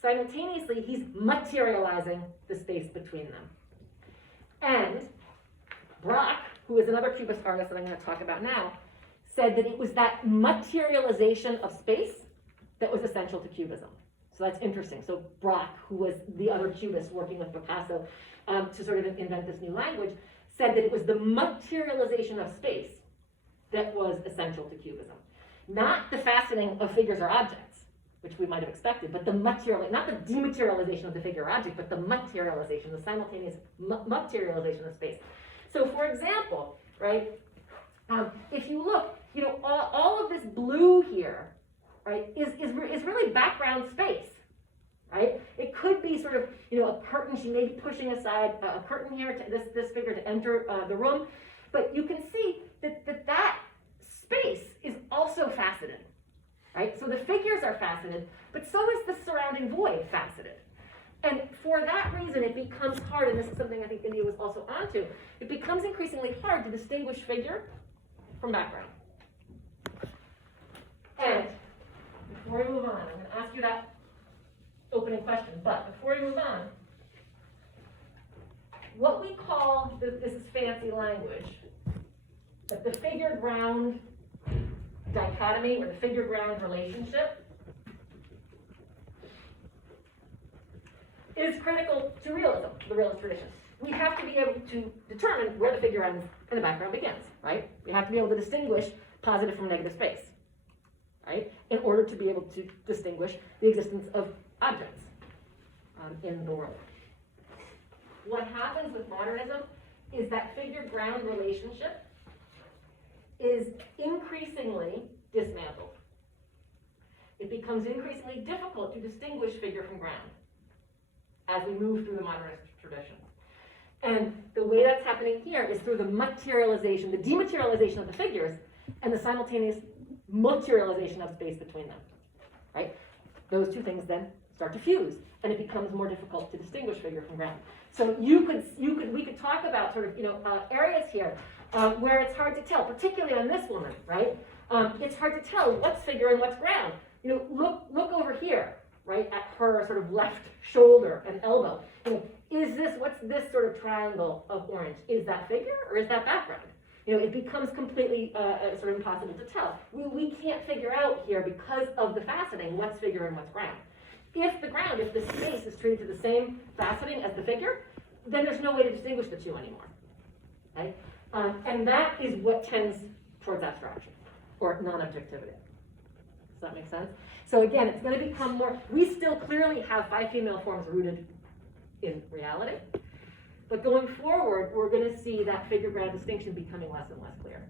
Simultaneously, he's materializing the space between them. And Braque, who is another Cubist artist that I'm going to talk about now, said that it was that materialization of space that was essential to Cubism. So that's interesting. So Braque, who was the other Cubist working with Picasso to sort of invent this new language, said that it was the materialization of space that was essential to Cubism. Not the faceting of figures or objects, which we might have expected, but the material, not the dematerialization of the figure or object, but the materialization, the simultaneous materialization of space. So for example, right, if you look, all of this blue here, right, is really background space, right? It could be sort of, a curtain. She may be pushing aside a curtain here to this figure to enter the room, but you can see that space is also faceted, right? So the figures are faceted, but so is the surrounding void faceted. And for that reason, it becomes hard, and this is something I think India was also onto, it becomes increasingly hard to distinguish figure from background. And before we move on, I'm going to ask you that opening question, but before we move on, what we call, this is fancy language, but the figure-ground dichotomy or the figure-ground relationship is critical to realism, the realist tradition. We have to be able to determine where the figure ends and the background begins, right? We have to be able to distinguish positive from negative space, right? In order to be able to distinguish the existence of objects in the world. What happens with modernism is that figure-ground relationship is increasingly dismantled. It becomes increasingly difficult to distinguish figure from ground as we move through the modernist tradition. And the way that's happening here is through the materialization, the dematerialization of the figures, and the simultaneous materialization of space between them, right? Those two things then start to fuse, and it becomes more difficult to distinguish figure from ground. So we could talk about sort of, areas here where it's hard to tell, particularly on this woman, right? It's hard to tell what's figure and what's ground. Look over here, right, at her sort of left shoulder and elbow. What's this sort of triangle of orange? Is that figure or is that background? It becomes completely sort of impossible to tell. We can't figure out here because of the faceting what's figure and what's ground. If the space is treated to the same faceting as the figure, then there's no way to distinguish the two anymore, okay? And that is what tends towards abstraction or non-objectivity. Does that make sense? So again, it's going to become more, we still clearly have 5 female forms rooted in reality, but going forward, we're going to see that figure-ground distinction becoming less and less clear,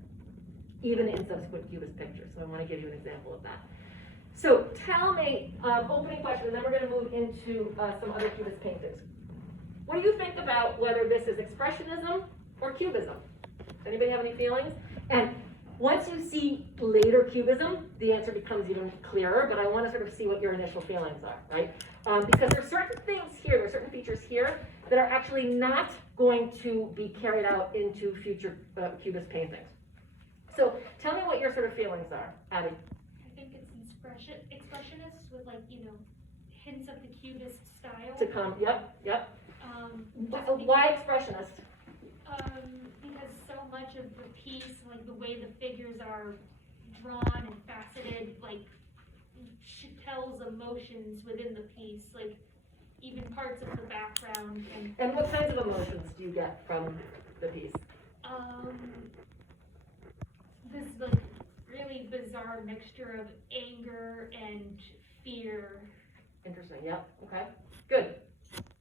even in subsequent Cubist pictures. So I want to give you an example of that. So tell me, opening question, and then we're going to move into some other Cubist paintings. What do you think about whether this is Expressionism or Cubism? Does anybody have any feelings? And once you see later Cubism, the answer becomes even clearer, but I want to sort of see what your initial feelings are, right? Because there are certain things here, there are certain features here that are actually not going to be carried out into future Cubist paintings. So tell me what your sort of feelings are, Abby. I think it's expressionist with hints of the Cubist style. To come, yep. Just Why expressionist? because so much of the piece, like the way the figures are drawn and faceted, tells emotions within the piece, like even parts of the background. And what kinds of emotions do you get from the piece? This really bizarre mixture of anger and fear. Interesting, yep, okay, good.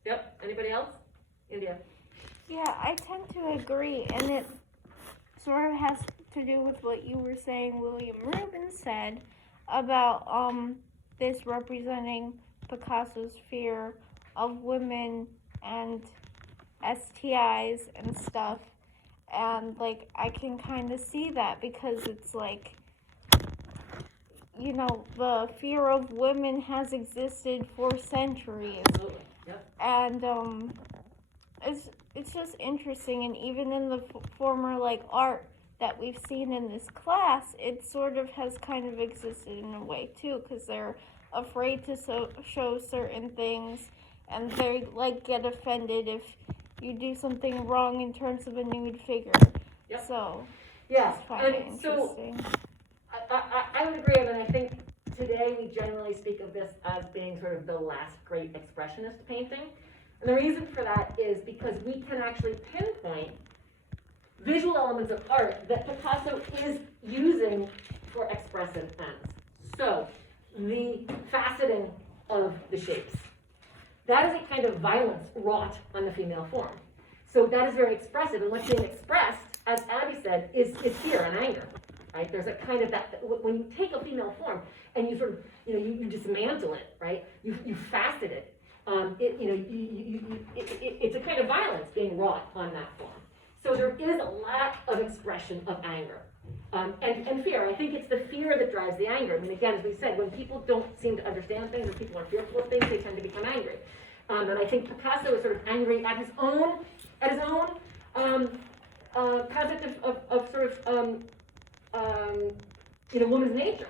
Yep, anybody else? India. Yeah, I tend to agree, and it sort of has to do with what you were saying, William Rubin said, about this representing Picasso's fear of women and STIs and stuff. And I can kind of see that because it's the fear of women has existed for centuries. Absolutely, yep. And it's just interesting, and even in the former art that we've seen in this class, it sort of has kind of existed in a way too, because they're afraid to show certain things, and they get offended if you do something wrong in terms of a nude figure. Yep. So Yeah, just find it and so interesting. I would agree, and I think today we generally speak of this as being sort of the last great expressionist painting. And the reason for that is because we can actually pinpoint visual elements of art that Picasso is using for expressive ends. So, the faceting of the shapes. That is a kind of violence wrought on the female form. So that is very expressive, and what's being expressed, as Abby said, is fear and anger. Right? There's a kind of that, when you take a female form and you sort of, you dismantle it, right? You facet it. It's a kind of violence being wrought on that form. So there is a lot of expression of anger And fear. I think it's the fear that drives the anger. I mean, again, as we said, when people don't seem to understand things or people are fearful of things, they tend to become angry. And I think Picasso is sort of angry at his own concept of sort of, woman's nature.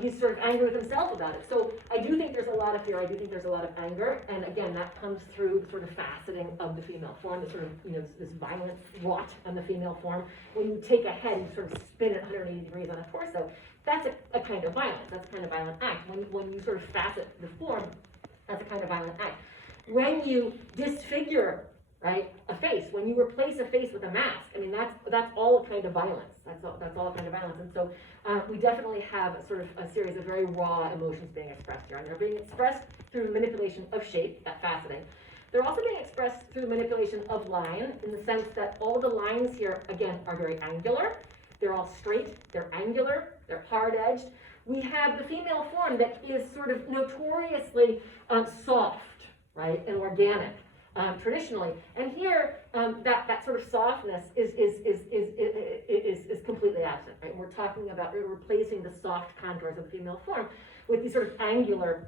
He's sort of angry with himself about it. So I do think there's a lot of fear. I do think there's a lot of anger. And again, that comes through the sort of faceting of the female form, the sort of, this violent rot on the female form. When you take a head and sort of spin it 180 degrees on a torso, that's a kind of violence. That's a kind of violent act. When you sort of facet the form, that's a kind of violent act. When you disfigure, right, a face, when you replace a face with a mask, I mean, that's all a kind of violence. That's all a kind of violence. And so we definitely have a sort of a series of very raw emotions being expressed here. And they're being expressed through manipulation of shape, that faceting. They're also being expressed through the manipulation of line, in the sense that all the lines here, again, are very angular. They're all straight, they're angular, they're hard-edged. We have the female form that is sort of notoriously soft, right, and organic. Traditionally, and here that sort of softness is completely absent. Right, we're talking about replacing the soft contours of the female form with these sort of angular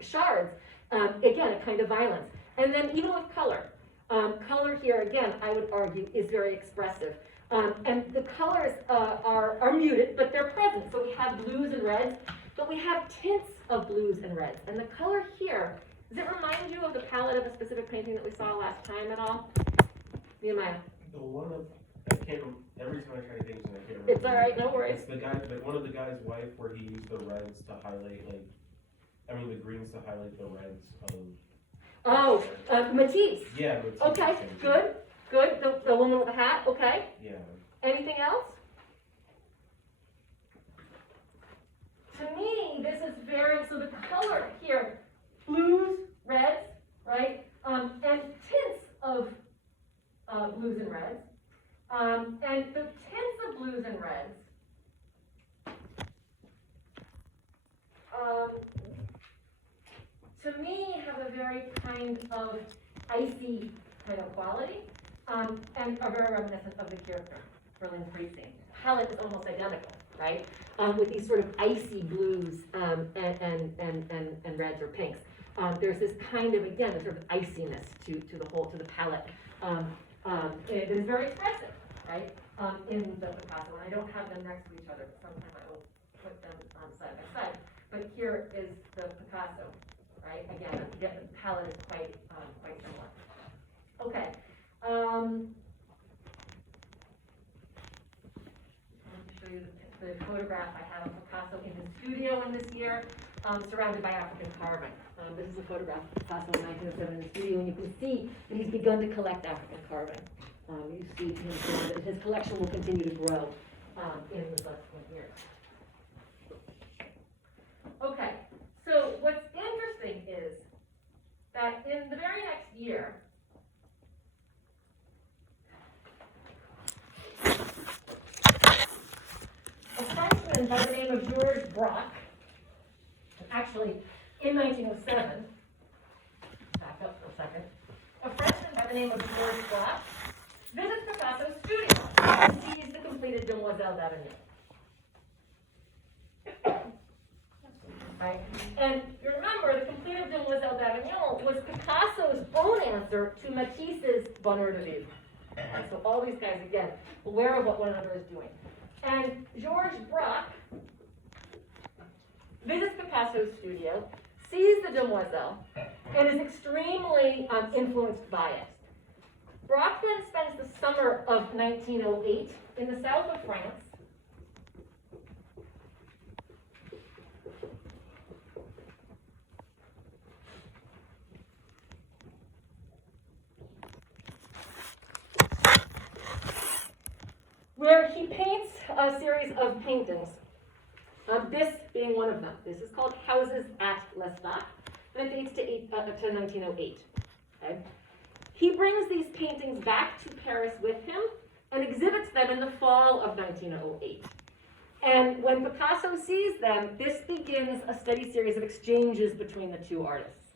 shards. Again, a kind of violence. And then even with color, color here again, I would argue, is very expressive. And the colors are muted, but they're present. So we have blues and reds, but we have tints of blues and reds. And the color here. Does it remind you of the palette of a specific painting that we saw last time at all? Nehemiah? The one of, I can't remember, every time I try to think of it, I can't remember. It's all right, no worries. It's the guy, one of the guy's wife, where he used the reds to highlight, the greens to highlight the reds of. Oh, Matisse. Yeah, Matisse. Okay, good. The woman with the hat, okay. Yeah. Anything else? To me, this is so the color here, blues, reds, right, and tints of blues and reds, and the tints of blues and reds to me have a very kind of icy kind of quality, and are very reminiscent of the character Berlin Free scene. Palette is almost identical, right? With these sort of icy blues and reds or pinks. There's this kind of, again, a sort of iciness to the palette. It is very expressive, right? In the Picasso, and I don't have them next to each other, but sometime I will put them side by side. But here is the Picasso, right? Again, the palette is quite similar. Okay. Let me show you the photograph I have of Picasso in his studio in this year, surrounded by African carving. This is a photograph of Picasso in 1907 in the studio, and you can see that he's begun to collect African carving. You see that his collection will continue to grow in the subsequent years. Okay, so what's interesting is that in the very next year, a Frenchman by the name of Georges Braque, actually in 1907, back up for a second, a Frenchman by the name of Georges Braque visits Picasso's studio and sees the completed Demoiselle d'Avignon. Right? And you remember, the completed Demoiselle d'Avignon was Picasso's own answer to Matisse's Bonheur de Vivre. And so all these guys, again, aware of what one another is doing. And Georges Braque visits Picasso's studio, sees the Demoiselle, and is extremely influenced by it. Braque then spends the summer of 1908 in the south of France, where he paints a series of paintings, this being one of them. This is called Houses at L'Estaque, and it dates to 1908. Okay? He brings these paintings back to Paris with him and exhibits them in the fall of 1908. And when Picasso sees them, this begins a steady series of exchanges between the two artists.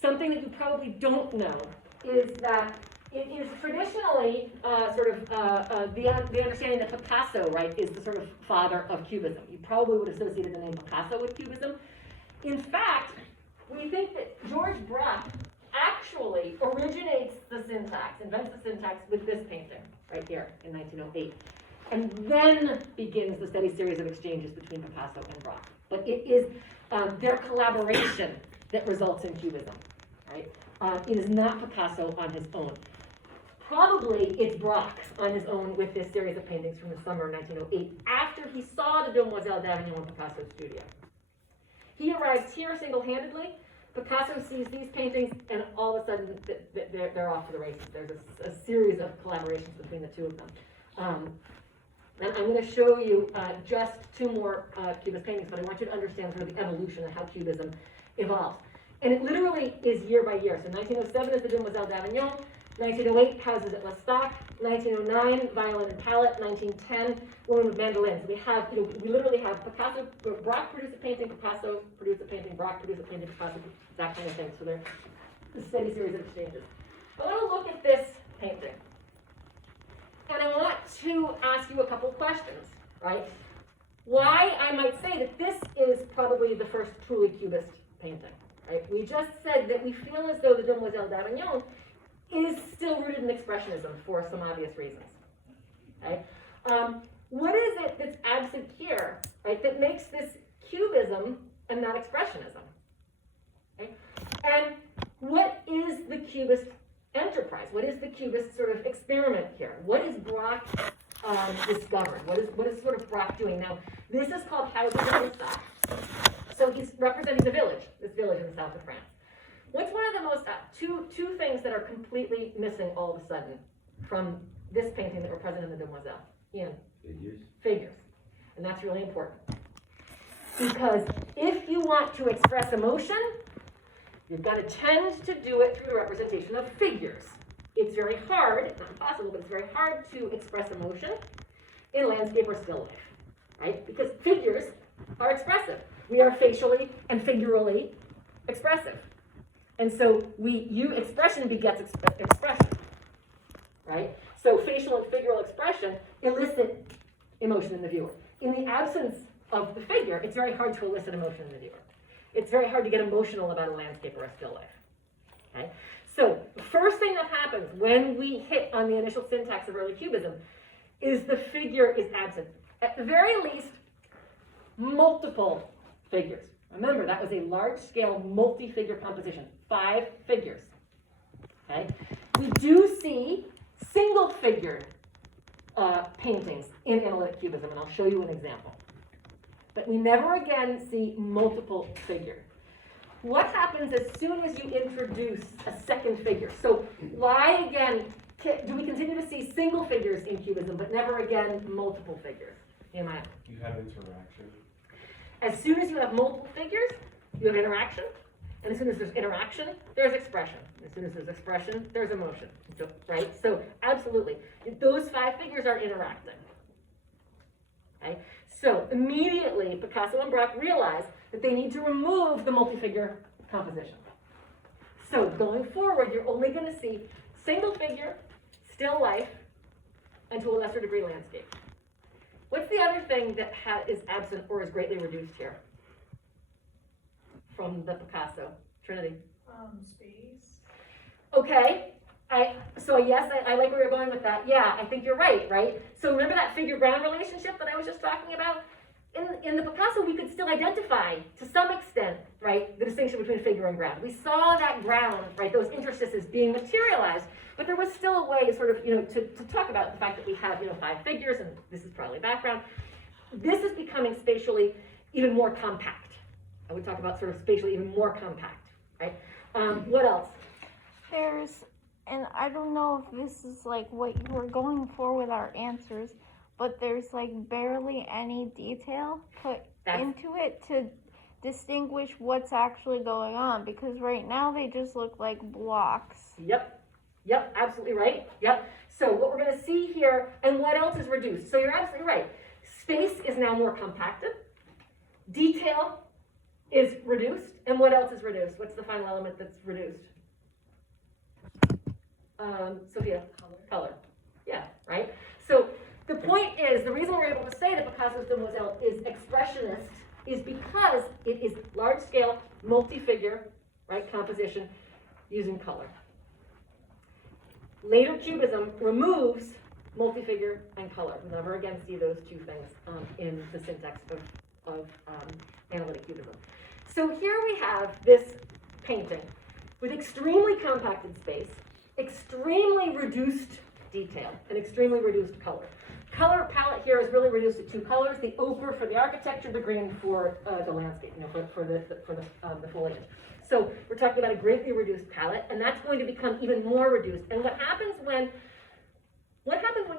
Something that you probably don't know is that it is traditionally the understanding that Picasso, right, is the sort of father of Cubism. You probably would associate the name Picasso with Cubism. In fact, we think that George Braque actually originates the syntax, invents the syntax with this painting right here in 1908, and then begins the steady series of exchanges between Picasso and Braque. But it is their collaboration that results in Cubism, right? It is not Picasso on his own. Probably it's Braque on his own with this series of paintings from the summer of 1908, after he saw the Demoiselle d'Avignon in Picasso's studio. He arrives here single-handedly. Picasso sees these paintings, and all of a sudden they're off to the races. There's a series of collaborations between the two of them. And I'm going to show you just two more Cubist paintings, but I want you to understand sort of the evolution of how Cubism evolves. And it literally is year by year. So 1907 is the Demoiselle d'Avignon, 1908 Houses at L'Estaque, 1909 Violin and Palette, 1910 Woman with Mandolins. We have, we literally have Picasso, Braque produced a painting, Picasso produced a painting, Braque produced a painting, Picasso, that kind of thing. So they're a steady series of exchanges. I want to look at this painting. And I want to ask you a couple questions, right? Why I might say that this is probably the first truly Cubist painting, right? We just said that we feel as though the Demoiselle d'Avignon is still rooted in Expressionism for some obvious reasons, right? What is it that's absent here, right, that makes this Cubism and not Expressionism, okay? And what is the Cubist enterprise? What is the Cubist sort of experiment here? What is Braque discovered? What is sort of Braque doing? Now, this is called Houses at L'Estaque. So he's representing the village, this village in the south of France. What's one of the most, two things that are completely missing all of a sudden from this painting that were present in the Demoiselle? Ian? Figures. Figures. And that's really important. Because if you want to express emotion, you've got to tend to do it through the representation of figures. It's very hard, it's not impossible, but it's very hard to express emotion in landscape or still life, right? Because figures are expressive. We are facially and figurally expressive. And so expression begets expression, right? So facial and figural expression elicit emotion in the viewer. In the absence of the figure, it's very hard to elicit emotion in the viewer. It's very hard to get emotional about a landscape or a still life, okay? So the first thing that happens when we hit on the initial syntax of early Cubism is the figure is absent. At the very least, multiple figures. Remember, that was a large-scale, multi-figure composition. 5 figures, okay? We do see single-figured paintings in analytic Cubism, and I'll show you an example. But we never again see multiple figures. What happens as soon as you introduce a second figure? So why, again, do we continue to see single figures in Cubism, but never again multiple figures? Nehemiah? You have interaction. As soon as you have multiple figures, you have interaction. And as soon as there's interaction, there's expression. As soon as there's expression, there's emotion, right? So absolutely, those 5 figures are interacting, okay? So immediately, Picasso and Braque realize that they need to remove the multi-figure composition. So going forward, you're only going to see single figure, still life, and to a lesser degree landscape. What's the other thing that is absent or is greatly reduced here from the Picasso? Trinity? Space. Okay. So yes, I like where you're going with that. Yeah, I think you're right? So remember that figure-ground relationship that I was just talking about? In the Picasso, we could still identify, to some extent, right, the distinction between figure and ground. We saw that ground, right, those interstices being materialized, but there was still a way sort of, to talk about the fact that we have, 5 figures, and this is probably background. This is becoming spatially even more compact. I would talk about sort of spatially even more compact, right? What else? And I don't know if this is like what you were going for with our answers, but there's like barely any detail put into it to distinguish what's actually going on, because right now they just look like blocks. Yep, absolutely right. Yep. So what we're going to see here, and what else is reduced? So you're absolutely right. Space is now more compacted. Detail is reduced. And what else is reduced? What's the final element that's reduced? Sophia? Color. Yeah, right? So the point is, the reason we're able to say that Picasso's Demoiselle is expressionist is because it is large scale, multi-figure, right, composition using color. Later Cubism removes multi-figure and color. We'll never again see those two things in the syntax of analytic cubism. So here we have this painting with extremely compacted space, extremely reduced detail, and extremely reduced color. Color palette here is really reduced to two colors: the ochre for the architecture, the green for the landscape, for the foliage. So we're talking about a greatly reduced palette, and that's going to become even more reduced. And what happens when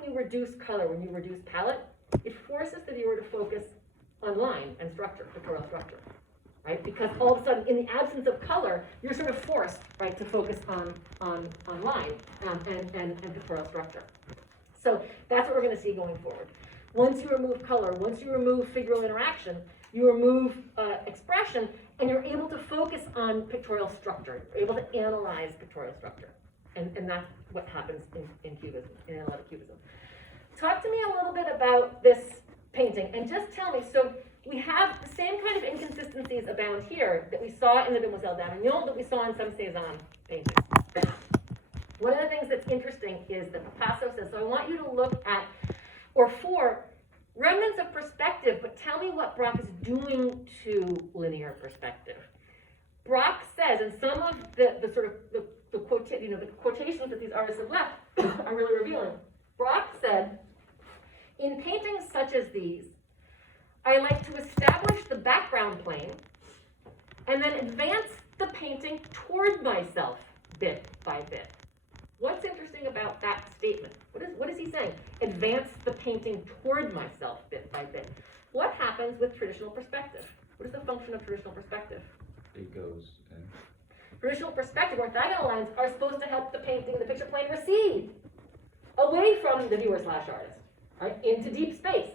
you reduce color, when you reduce palette? It forces the viewer to focus on line and structure, pictorial structure, right? Because all of a sudden, in the absence of color, you're sort of forced, right, to focus on line and pictorial structure. So that's what we're going to see going forward. Once you remove color, once you remove figural interaction, you remove expression, and you're able to focus on pictorial structure. You're able to analyze pictorial structure. And that's what happens in cubism, in analytic cubism. Talk to me a little bit about this painting, and just tell me, so we have the same kind of inconsistencies abound here that we saw in the Demoiselle d'Avignon, that we saw in some Cézanne paintings. One of the things that's interesting is that Picasso says, so I want you to look at, or for, remnants of perspective, but tell me what Braque is doing to linear perspective. Braque says, and some of the sort of the quotations that these artists have left are really revealing. Braque said, in paintings such as these, I like to establish the background plane and then advance the painting toward myself bit by bit. What's interesting about that statement? What is he saying? Advance the painting toward myself bit by bit. What happens with traditional perspective? What is the function of traditional perspective? It goes in. Traditional perspective, orthogonal lines, are supposed to help the painting, the picture plane, recede away from the viewer/artist, right, into deep space.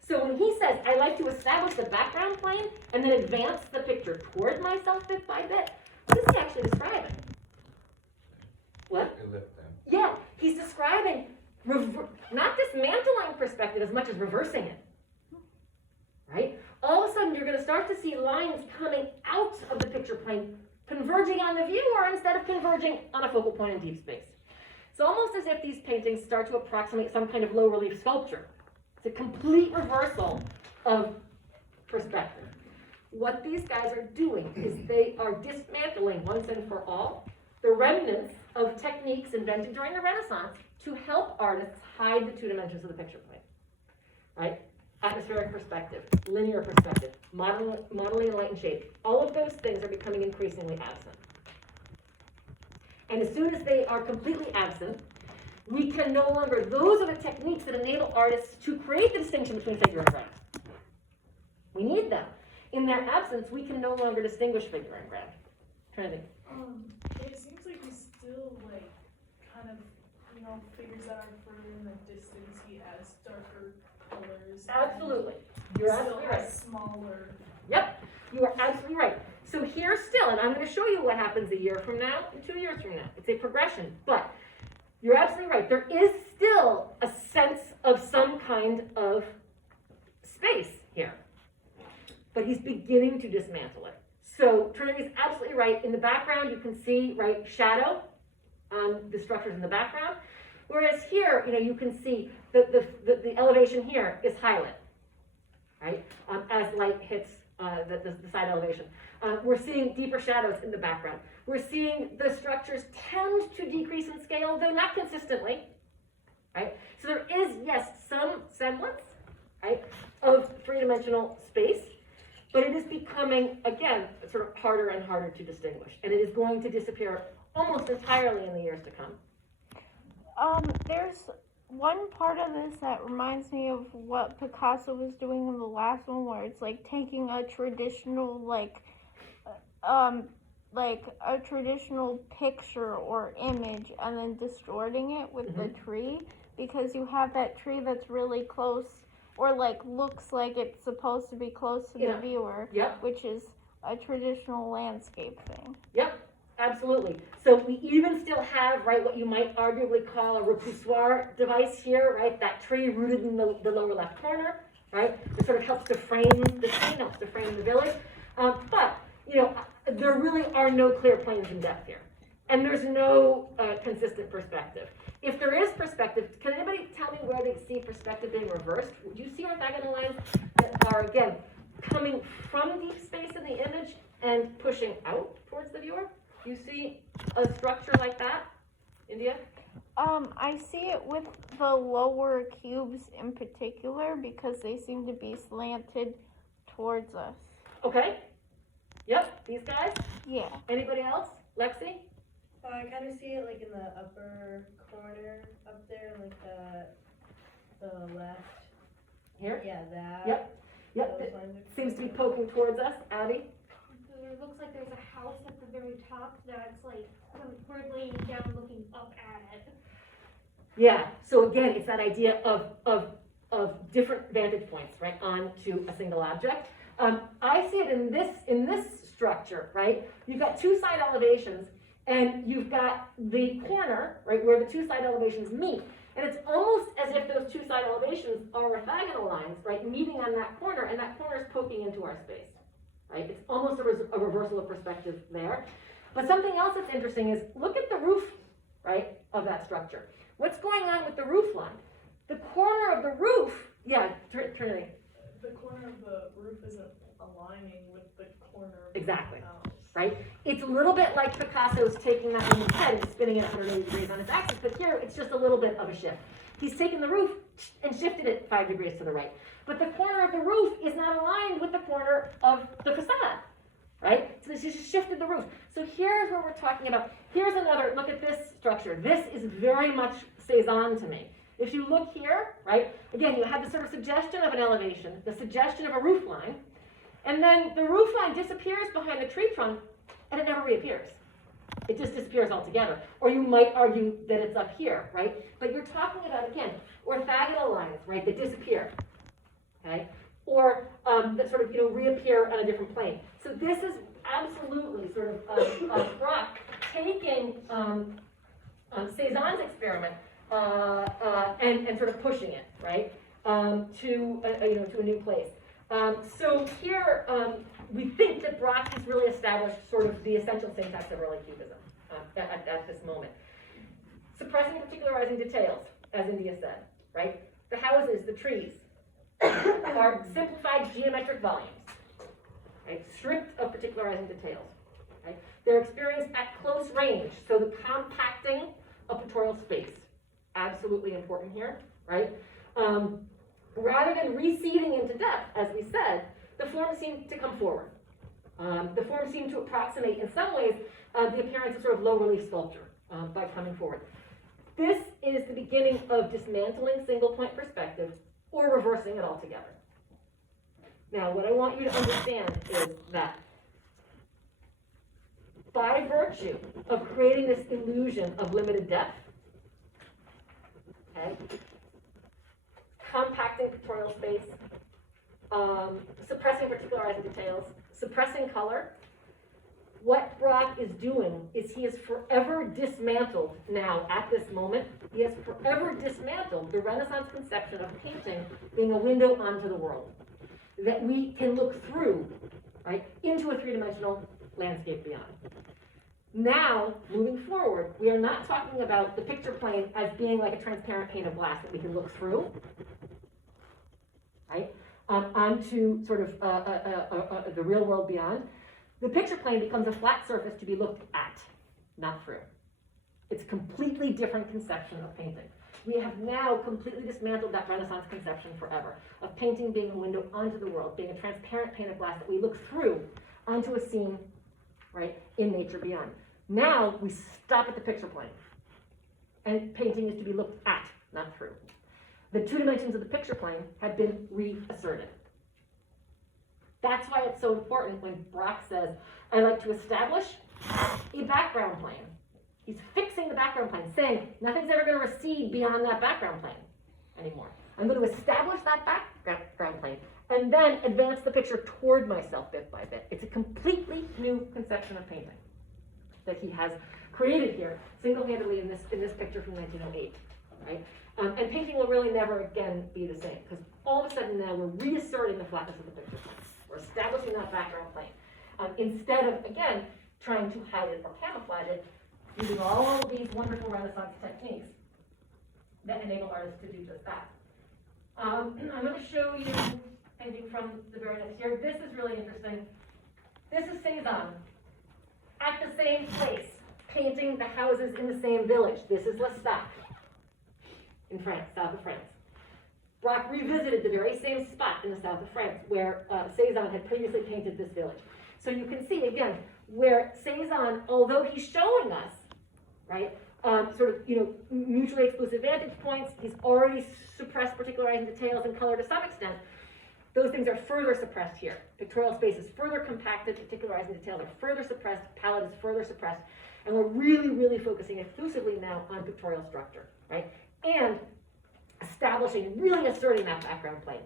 So when he says, I like to establish the background plane and then advance the picture toward myself bit by bit, what is he actually describing? What? Yeah, he's describing not dismantling perspective as much as reversing it, right? All of a sudden, you're going to start to see lines coming out of the picture plane, converging on the viewer instead of converging on a focal point in deep space. It's almost as if these paintings start to approximate some kind of low-relief sculpture. It's a complete reversal of perspective. What these guys are doing is they are dismantling once and for all the remnants of techniques invented during the Renaissance to help artists hide the two dimensions of the picture plane, right? Atmospheric perspective, linear perspective, modeling in light and shape. All of those things are becoming increasingly absent. And as soon as they are completely absent, we can no longer, those are the techniques that enable artists to create the distinction between figure and ground. We need them. In their absence, we can no longer distinguish figure and ground. Trinity. It seems like he still kind of, figures that are further in the distance. He adds darker colors. Absolutely. You're absolutely right. Smaller. Yep, you are absolutely right. So here still, and I'm going to show you what happens a year from now and 2 years from now. It's a progression, but you're absolutely right. There is still a sense of some kind of space here, but he's beginning to dismantle it. So Trinity is absolutely right. In the background, you can see, right, shadow on the structures in the background. Whereas here, you can see the elevation here is highlit, right, as light hits the side elevation. We're seeing deeper shadows in the background. We're seeing the structures tend to decrease in scale, though not consistently, right? So there is, yes, some semblance, right, of three-dimensional space, but it is becoming, again, sort of harder and harder to distinguish. And it is going to disappear almost entirely in the years to come. There's one part of this that reminds me of what Picasso was doing in the last one, where it's like taking a traditional, a traditional picture or image and then distorting it with the tree, because you have that tree that's really close, or looks like it's supposed to be close to the viewer, Yep. which is a traditional landscape thing. Yep. Absolutely. So we even still have, right, what you might arguably call a repoussoir device here, right? That tree rooted in the lower left corner, right? It sort of helps to frame the scene, helps to frame the village. But, you know, there really are no clear planes in depth here. And there's no consistent perspective. If there is perspective, can anybody tell me where they see perspective being reversed? Do you see orthogonal lines that are, again, coming from deep space in the image and pushing out towards the viewer? Do you see a structure like that, India? I see it with the lower cubes in particular because they seem to be slanted towards us. Okay. Yep, these guys. Yeah. Anybody else? Lexi? I kind of see it like in the upper corner up there, like the left. Here? Yeah, that. Yep. Yep. Those It lines are seems to be poking towards us. Abby? It looks like there's a house at the very top that's like, we're laying down looking up at it. Yeah. So again, it's that idea of different vantage points, right, onto a single object. I see it in this structure, right? You've got two side elevations, and you've got the corner, right, where the two side elevations meet. And it's almost as if those two side elevations are orthogonal lines, right, meeting on that corner, and that corner is poking into our space, right? It's almost a reversal of perspective there. But something else that's interesting is, look at the roof, right, of that structure. What's going on with the roof line? The corner of the roof, yeah, Trinity. The corner of the roof isn't aligning with the corner of Exactly. the house. Right? It's a little bit like Picasso's taking that woman's head and spinning it 180 degrees on its axis, but here it's just a little bit of a shift. He's taken the roof and shifted it 5 degrees to the right. But the corner of the roof is not aligned with the corner of the facade, right? So this just shifted the roof. So here's where we're talking about. Here's another, look at this structure. This is very much Cezanne to me. If you look here, right, again, you have the sort of suggestion of an elevation, the suggestion of a roof line, and then the roof line disappears behind the tree trunk, and it never reappears. It just disappears altogether. Or you might argue that it's up here, right? But you're talking about, again, orthogonal lines, right, that disappear, okay? Or that sort of, you know, reappear on a different plane. So this is absolutely sort of Braque taking Cezanne's experiment and sort of pushing it, right, to a new place. So here we think that Braque has really established sort of the essential syntax of early cubism at this moment. Suppressing particularizing details, as India said, right? The houses, the trees, are simplified geometric volumes, right? Stripped of particularizing details, right? They're experienced at close range, so the compacting of pictorial space, absolutely important here, right? Rather than receding into depth, as we said, the forms seem to come forward. The forms seem to approximate, in some ways, the appearance of sort of low-relief sculpture by coming forward. This is the beginning of dismantling single-point perspective or reversing it altogether. Now, what I want you to understand is that by virtue of creating this illusion of limited depth, okay, compacting pictorial space, suppressing particularizing details, suppressing color, what Braque is doing is he has forever dismantled now, at this moment, he has forever dismantled the Renaissance conception of painting being a window onto the world. That we can look through, right, into a three-dimensional landscape beyond. Now, moving forward, we are not talking about the picture plane as being like a transparent pane of glass that we can look through, right, onto sort of the real world beyond. The picture plane becomes a flat surface to be looked at, not through. It's a completely different conception of painting. We have now completely dismantled that Renaissance conception forever, of painting being a window onto the world, being a transparent pane of glass that we look through onto a scene, right, in nature beyond. Now we stop at the picture plane, and painting is to be looked at, not through. The two dimensions of the picture plane have been reasserted. That's why it's so important when Braque says, I like to establish a background plane. He's fixing the background plane, saying nothing's ever going to recede beyond that background plane anymore. I'm going to establish that background plane and then advance the picture toward myself bit by bit. It's a completely new conception of painting. that he has created here, single-handedly in this picture from 1908, right? And painting will really never again be the same, because all of a sudden now we're reasserting the flatness of the picture plane. We're establishing that background plane. Instead of, again, trying to hide it or camouflage it, using all of these wonderful Renaissance techniques that enable artists to do just that. I'm going to show you painting from the very next year. This is really interesting. This is Cézanne at the same place, painting the houses in the same village. This is L'Estaque in France, south of France. Braque revisited the very same spot in the south of France where Cézanne had previously painted this village. So you can see, again, where Cézanne, although he's showing us, right, sort of, mutually exclusive vantage points, he's already suppressed particularizing details and color to some extent. Those things are further suppressed here. Pictorial space is further compacted, particularizing details are further suppressed, palette is further suppressed, and we're really, really focusing exclusively now on pictorial structure, right? And establishing, really asserting that background plane.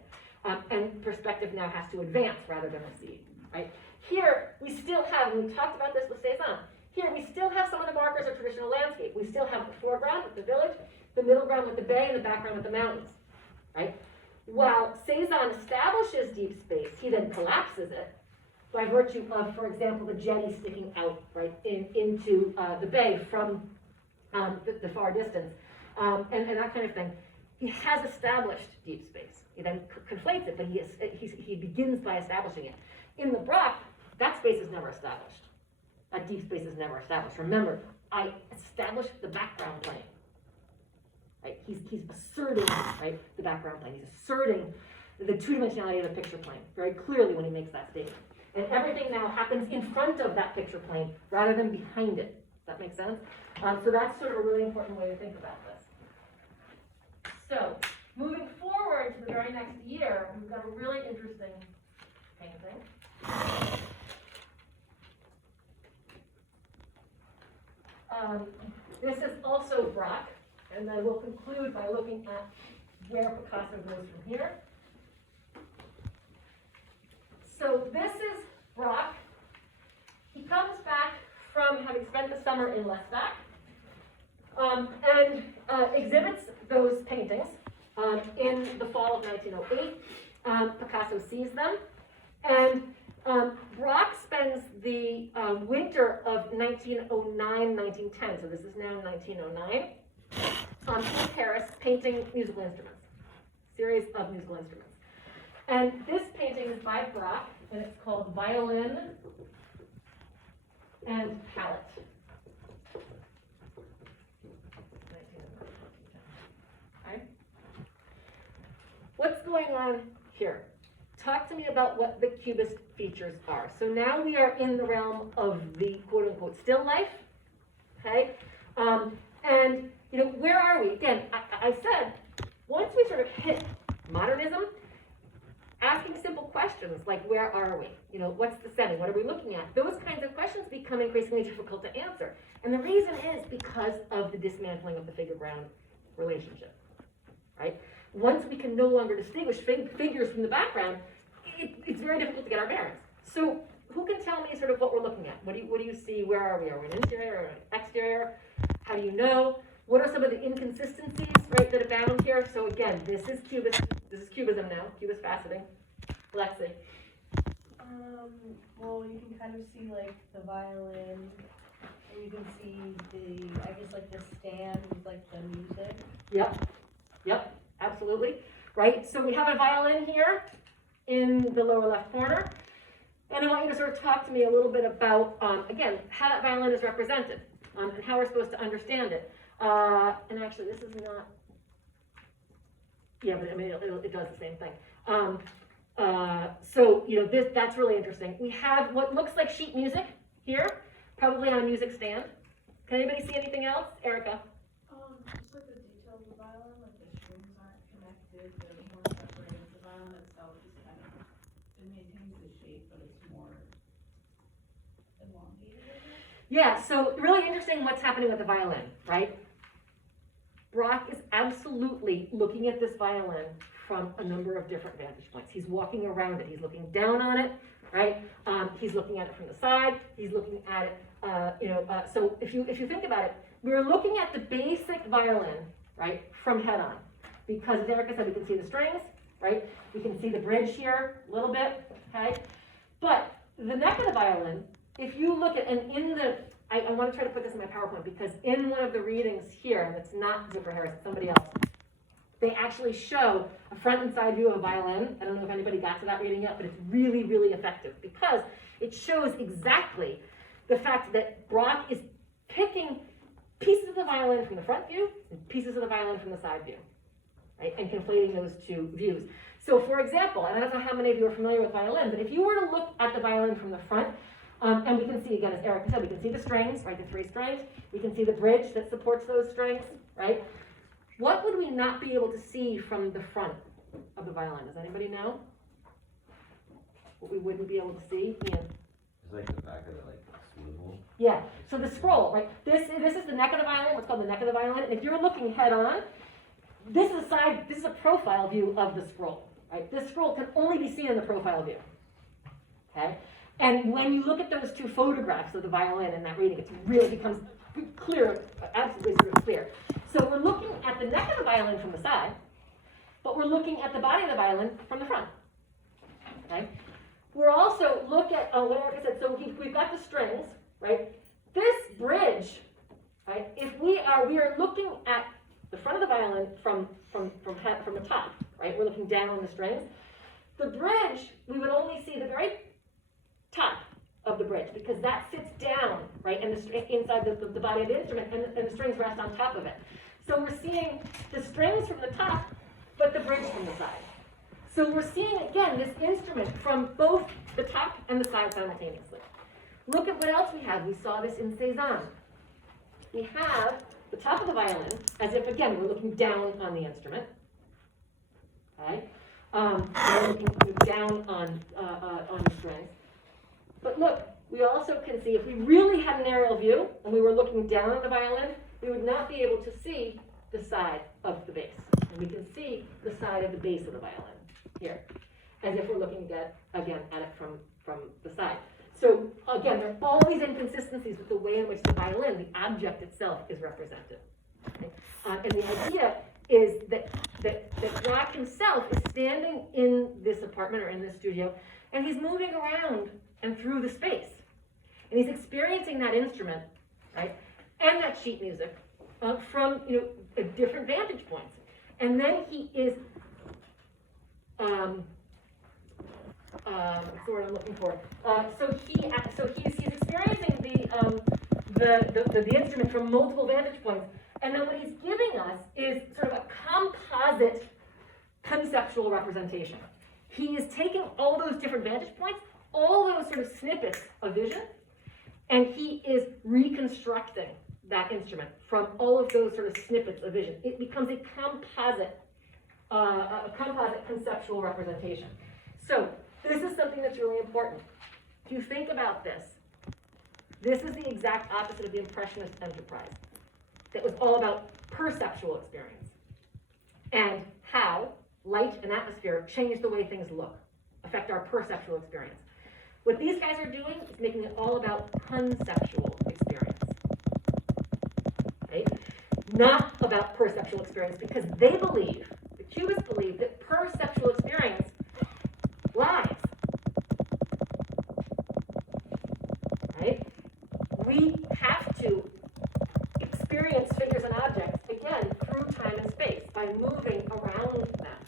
And perspective now has to advance rather than recede, right? Here, we still have, and we talked about this with Cézanne, here we still have some of the markers of traditional landscape. We still have the foreground with the village, the middle ground with the bay, and the background with the mountains, right? While Cézanne establishes deep space, he then collapses it by virtue of, for example, the jetty sticking out, right, into the bay from the far distance, and that kind of thing. He has established deep space. He then conflates it, but he begins by establishing it. In the Braque, that space is never established. That deep space is never established. Remember, I established the background plane. Right? He's asserting, right, the background plane. He's asserting the two-dimensionality of the picture plane very clearly when he makes that statement. And everything now happens in front of that picture plane rather than behind it. Does that make sense? So that's sort of a really important way to think about this. So, moving forward to the very next year, we've got a really interesting painting. This is also Braque, and then we'll conclude by looking at where Picasso goes from here. So this is Braque. He comes back from having spent the summer in L'Estaque, and exhibits those paintings in the fall of 1908. Picasso sees them, and Braque spends the winter of 1909-1910, so this is now 1909, in Paris painting musical instruments, series of musical instruments. And this painting is by Braque, and it's called Violin and Palette. Okay. What's going on here? Talk to me about what the Cubist features are. So now we are in the realm of the quote-unquote still life, okay? And, where are we? Again, I said, once we sort of hit modernism, asking simple questions like, where are we? What's the setting? What are we looking at? Those kinds of questions become increasingly difficult to answer. And the reason is because of the dismantling of the figure-ground relationship, right? Once we can no longer distinguish figures from the background, it's very difficult to get our bearings. So who can tell me sort of what we're looking at? What do you see? Where are we? Are we an interior or an exterior? How do you know? What are some of the inconsistencies, right, that abound here? So again, this is Cubism now, Cubist faceting. Lexi. Well, you can kind of see like the violin, and you can see the stand with like the music. Yep, absolutely. Right, so we have a violin here in the lower left corner. And I want you to sort of talk to me a little bit about, again, how that violin is represented, and how we're supposed to understand it. And actually, this is not, yeah, but I mean, it does the same thing. So, that's really interesting. We have what looks like sheet music here, probably on a music stand. Can anybody see anything else? Erica? Just like the detail of the violin, like the strings aren't connected, they're more separated. The violin itself is kind of, it maintains the shape, but it's more elongated, I guess. Yeah, so really interesting what's happening with the violin, right? Braque is absolutely looking at this violin from a number of different vantage points. He's walking around it. He's looking down on it right? He's looking at it from the side, he's looking at it, so if you think about it, we're looking at the basic violin, right, from head on. Because as Erica said, we can see the strings, right? We can see the bridge here a little bit, okay? But the neck of the violin, if you look at, and in the, I want to try to put this in my PowerPoint because in one of the readings here, and it's not Zipper Harris, it's somebody else, they actually show a front and side view of a violin. I don't know if anybody got to that reading yet, but it's really, really effective because it shows exactly the fact that Brock is picking pieces of the violin from the front view and pieces of the violin from the side view, right? And conflating those two views. So for example, and I don't know how many of you are familiar with violin, but if you were to look at the violin from the front, and we can see, again, as Erica said, we can see the strings, right, the 3 strings. We can see the bridge that supports those strings, right? What would we not be able to see from the front of the violin? Does anybody know? What we wouldn't be able to see? Ian? It's like the back of the swivel. Yeah, so the scroll, right? This is the neck of the violin, what's called the neck of the violin. And if you're looking head on, this is a profile view of the scroll, right? This scroll can only be seen in the profile view, okay? And when you look at those 2 photographs of the violin in that reading, it really becomes clear, absolutely sort of clear. So we're looking at the neck of the violin from the side, but we're looking at the body of the violin from the front, okay? We're also look at, what Erica said, so we've got the strings, right? This bridge, right, if we are looking at the front of the violin from the top, right? We're looking down on the strings. The bridge, we would only see the very top of the bridge because that sits down, right, and inside the body of the instrument, and the strings rest on top of it. So we're seeing the strings from the top, but the bridge from the side. So we're seeing, again, this instrument from both the top and the side simultaneously. Look at what else we have. We saw this in Cézanne. We have the top of the violin, as if, again, we're looking down on the instrument. Okay? We're looking down on the strings. But look, we also can see, if we really had an aerial view, and we were looking down on the violin, we would not be able to see the side of the bass. And we can see the side of the bass of the violin here, as if we're looking at it from the side. So again, there are all these inconsistencies with the way in which the violin, the object itself, is represented. Okay? And the idea is that Brock himself is standing in this apartment or in this studio, and he's moving around and through the space. And he's experiencing that instrument, right, and that sheet music from, different vantage points. And then he is, what's the word I'm looking for? So he's experiencing the instrument from multiple vantage points. And then what he's giving us is sort of a composite conceptual representation. He is taking all those different vantage points, all those sort of snippets of vision, and he is reconstructing that instrument from all of those sort of snippets of vision. It becomes a composite conceptual representation. So this is something that's really important. If you think about this, this is the exact opposite of the Impressionist enterprise. That was all about perceptual experience and how light and atmosphere change the way things look, affect our perceptual experience. What these guys are doing is making it all about conceptual experience, right? Not about perceptual experience, because they believe, the Cubists believe, that perceptual experience lies, right? We have to experience figures and objects, again, through time and space, by moving around them.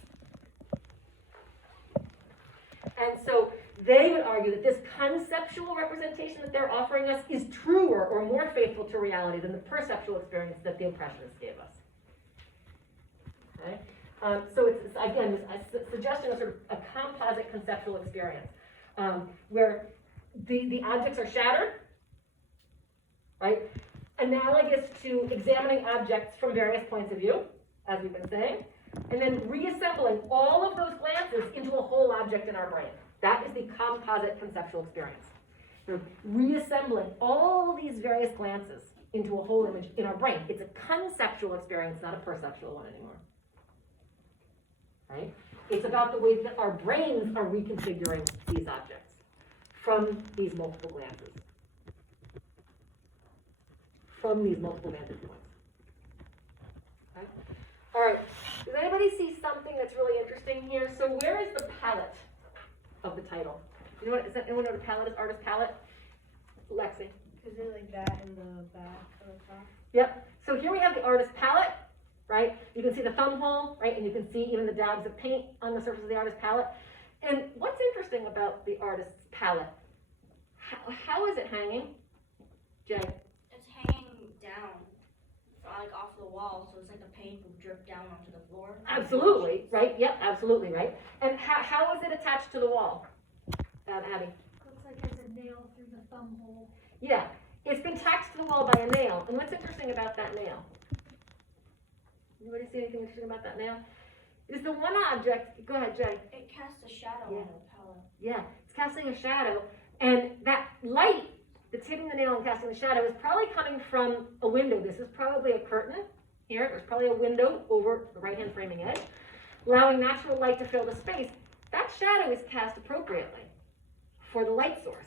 And so they would argue that this conceptual representation that they're offering us is truer or more faithful to reality than the perceptual experience that the Impressionists gave us. Okay? So it's again, a suggestion of sort of a composite conceptual experience, where the objects are shattered, right? Analogous to examining objects from various points of view, as we've been saying, and then reassembling all of those glances into a whole object in our brain. That is the composite conceptual experience. We're reassembling all these various glances into a whole image in our brain. It's a conceptual experience, not a perceptual one anymore. Right? It's about the way that our brains are reconfiguring these objects. from these multiple glances. From these multiple vantage points. Okay? All right, does anybody see something that's really interesting here? So where is the palette of the title? You know what, does anyone know what a palette is, artist palette? Lexi. Is it like that in the back or the top? Yep, so here we have the artist palette, right? You can see the thumb hole, right? And you can see even the dabs of paint on the surface of the artist palette. And what's interesting about the artist's palette? How is it hanging? Jay? It's hanging down, like off the wall, so it's like the paint will drip down onto the floor. Absolutely, right? Yep, absolutely, right? And how is it attached to the wall, Abby? Looks like there's a nail through the thumb hole. Yeah, it's been tacked to the wall by a nail. And what's interesting about that nail? Anybody see anything interesting about that nail? Is the one object, go ahead, Jay. It casts a shadow Yeah. on the palette. Yeah, it's casting a shadow. And that light that's hitting the nail and casting the shadow is probably coming from a window. This is probably a curtain here. There's probably a window over the right-hand framing edge, allowing natural light to fill the space. That shadow is cast appropriately for the light source.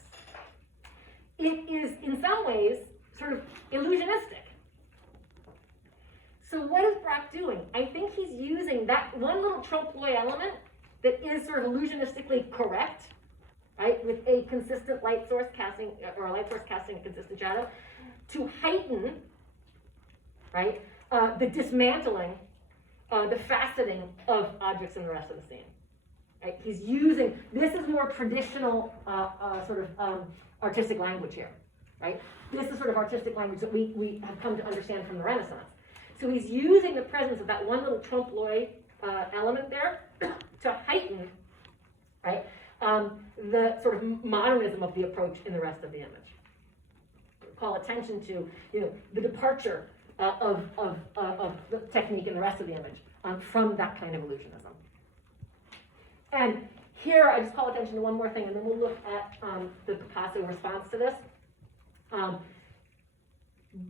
It is, in some ways, sort of illusionistic. So what is Braque doing? I think he's using that one little trompe-l'oeil element that is sort of illusionistically correct, right, with a consistent light source casting, or a light source casting a consistent shadow, to heighten, right, the dismantling, the faceting of objects in the rest of the scene. Right? He's using, this is more traditional sort of artistic language here, right? This is sort of artistic language that we have come to understand from the Renaissance. So he's using the presence of that one little trompe-l'oeil element there to heighten, right, the sort of modernism of the approach in the rest of the image. Call attention to, you know, the departure of the technique in the rest of the image from that kind of illusionism. And here I just call attention to one more thing, and then we'll look at the Picasso response to this.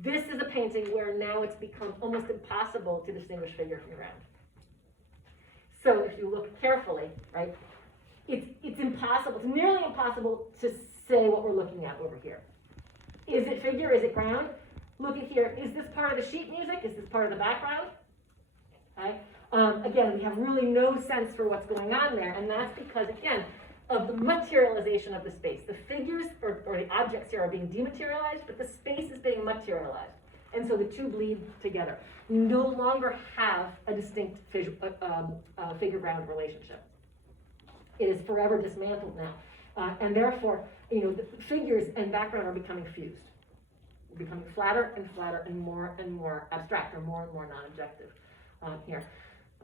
This is a painting where now it's become almost impossible to distinguish figure from ground. So if you look carefully, right, it's impossible, it's nearly impossible to say what we're looking at over here. Is it figure, is it ground? Look at here, is this part of the sheet music? Is this part of the background? Okay. Again, we have really no sense for what's going on there, and that's because, again, of the materialization of the space. The figures or the objects here are being dematerialized, but the space is being materialized. And so the two bleed together. We no longer have a distinct figure-ground relationship. It is forever dismantled now. And therefore, you know, the figures and background are becoming fused. They're becoming flatter and more abstract, or more and more non-objective here.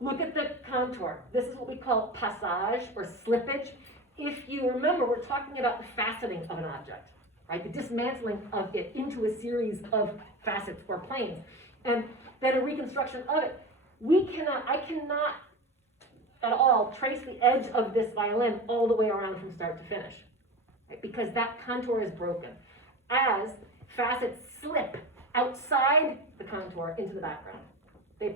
Look at the contour. This is what we call passage or slippage. If you remember, we're talking about the faceting of an object, right? The dismantling of it into a series of facets or planes, and then a reconstruction of it. I cannot at all trace the edge of this violin all the way around from start to finish, right? Because that contour is broken as facets slip outside the contour into the background. They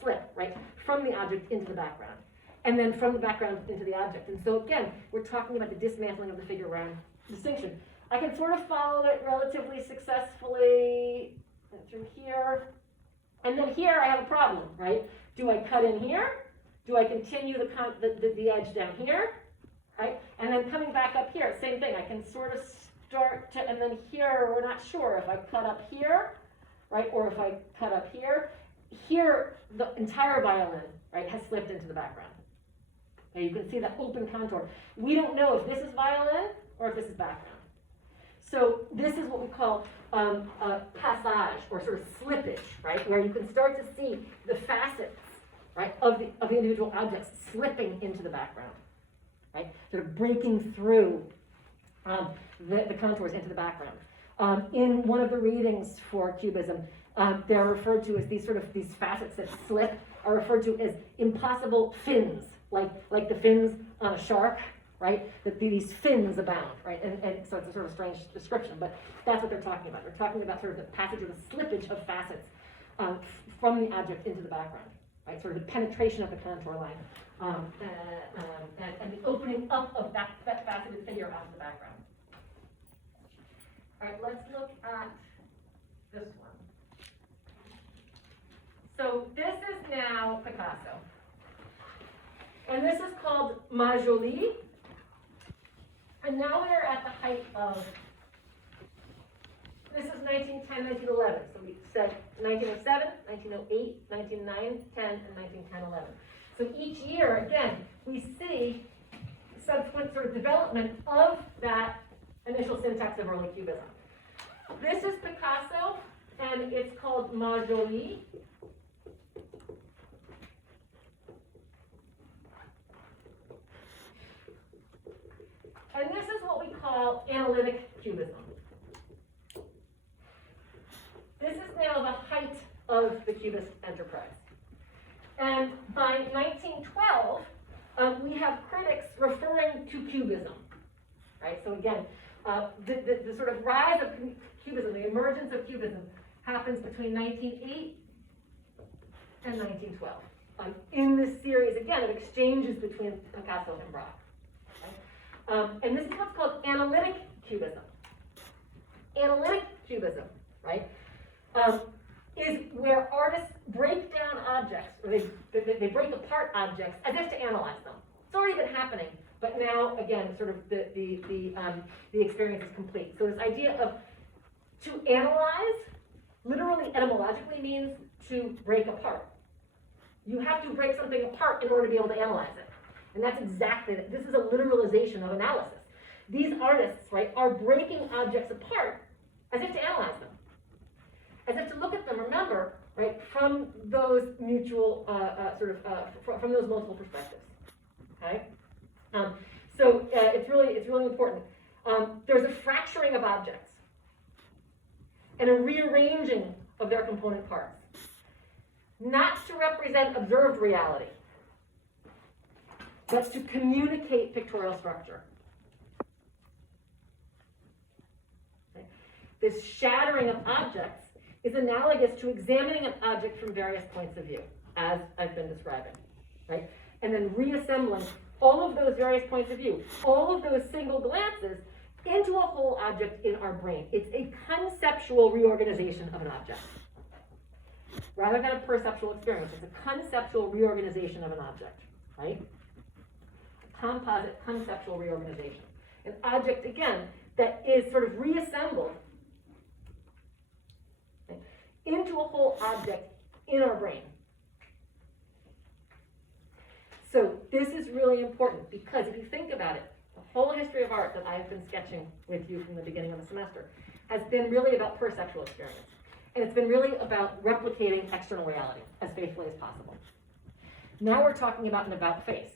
slip, right, from the object into the background, and then from the background into the object. And so again, we're talking about the dismantling of the figure-ground distinction. I can sort of follow it relatively successfully through here. And then here I have a problem, right? Do I cut in here? Do I continue the edge down here? Right? And then coming back up here, same thing. I can sort of start to, and then here we're not sure if I cut up here, right? Or if I cut up here. Here, the entire violin, right, has slipped into the background. Now you can see that open contour. We don't know if this is violin or if this is background. So this is what we call passage, or sort of slippage, right, where you can start to see the facets, right, of the individual objects slipping into the background, right, sort of breaking through the contours into the background. In one of the readings for Cubism, they're referred to as these facets that slip are referred to as impossible fins, like the fins on a shark, right? That these fins abound, right? And so it's a sort of strange description, but that's what they're talking about. They're talking about sort of the passage or the slippage of facets from the object into the background, right? Sort of the penetration of the contour line, and the opening up of that faceted figure out of the background. Alright, let's look at this one. So this is now Picasso. And this is called Majoli. And now we're at the height of, this is 1910, 1911. So we said 1907, 1908, 1909, 10, and 1910, 11. So each year, again, we see subsequent sort of development of that initial syntax of early Cubism. This is Picasso, and it's called Majoli. And this is what we call analytic Cubism. This is now the height of the Cubist enterprise. And by 1912, we have critics referring to Cubism, right? So again, the sort of rise of Cubism, the emergence of Cubism, happens between 1908 and 1912. In this series, again, of exchanges between Picasso and Braque. And this is what's called analytic Cubism. Analytic Cubism, right, is where artists break down objects, or they break apart objects as if to analyze them. It's already been happening, but now, again, sort of the experience is complete. So this idea of to analyze, literally etymologically means to break apart. You have to break something apart in order to be able to analyze it. And that's exactly it. This is a literalization of analysis. These artists, right, are breaking objects apart as if to analyze them. As if to look at them, remember, right, from those mutual, from those multiple perspectives, okay? So it's really important. There's a fracturing of objects and a rearranging of their component parts, not to represent observed reality, but to communicate pictorial structure. Okay? This shattering of objects is analogous to examining an object from various points of view, as I've been describing, right? And then reassembling all of those various points of view, all of those single glances into a whole object in our brain. It's a conceptual reorganization of an object. Rather than a perceptual experience, it's a conceptual reorganization of an object, right? Composite conceptual reorganization. An object, again, that is sort of reassembled into a whole object in our brain. So this is really important because if you think about it, the whole history of art that I have been sketching with you from the beginning of the semester has been really about perceptual experience. And it's been really about replicating external reality as faithfully as possible. Now we're talking about an about face.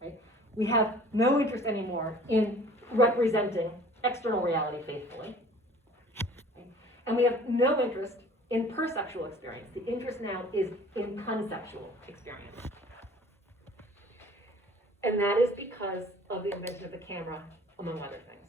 Right? We have no interest anymore in representing external reality faithfully. Okay? And we have no interest in perceptual experience. The interest now is in conceptual experience. And that is because of the invention of the camera, among other things,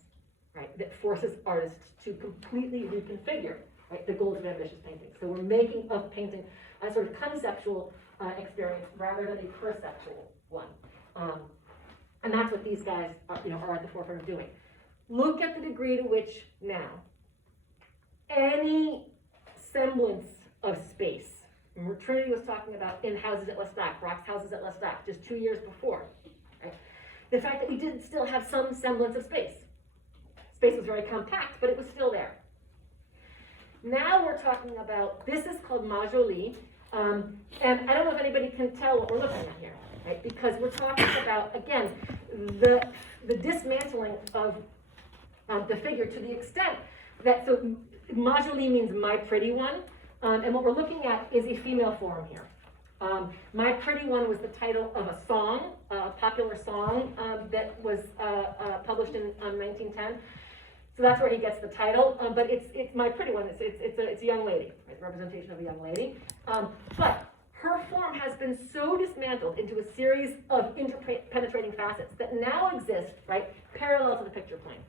right? That forces artists to completely reconfigure, right, the goals of ambitious painting. So we're making of painting a sort of conceptual experience rather than a perceptual one. And that's what these guys are, are at the forefront of doing. Look at the degree to which now any semblance of space, remember Trinity was talking about in houses at Lestat, Braque's houses at Lestat, just 2 years before. Right? The fact that we did still have some semblance of space. Space was very compact, but it was still there. Now we're talking about, this is called Majoli, and I don't know if anybody can tell what we're looking at here. Right? Because we're talking about, again, the dismantling of the figure to the extent that, so Majoli means my pretty one, and what we're looking at is a female form here. My Pretty One was the title of a song, a popular song that was published in 1910. So that's where he gets the title, but it's My Pretty One, it's a young lady, right? The representation of a young lady. But her form has been so dismantled into a series of interpenetrating facets that now exist, right, parallel to the picture plane.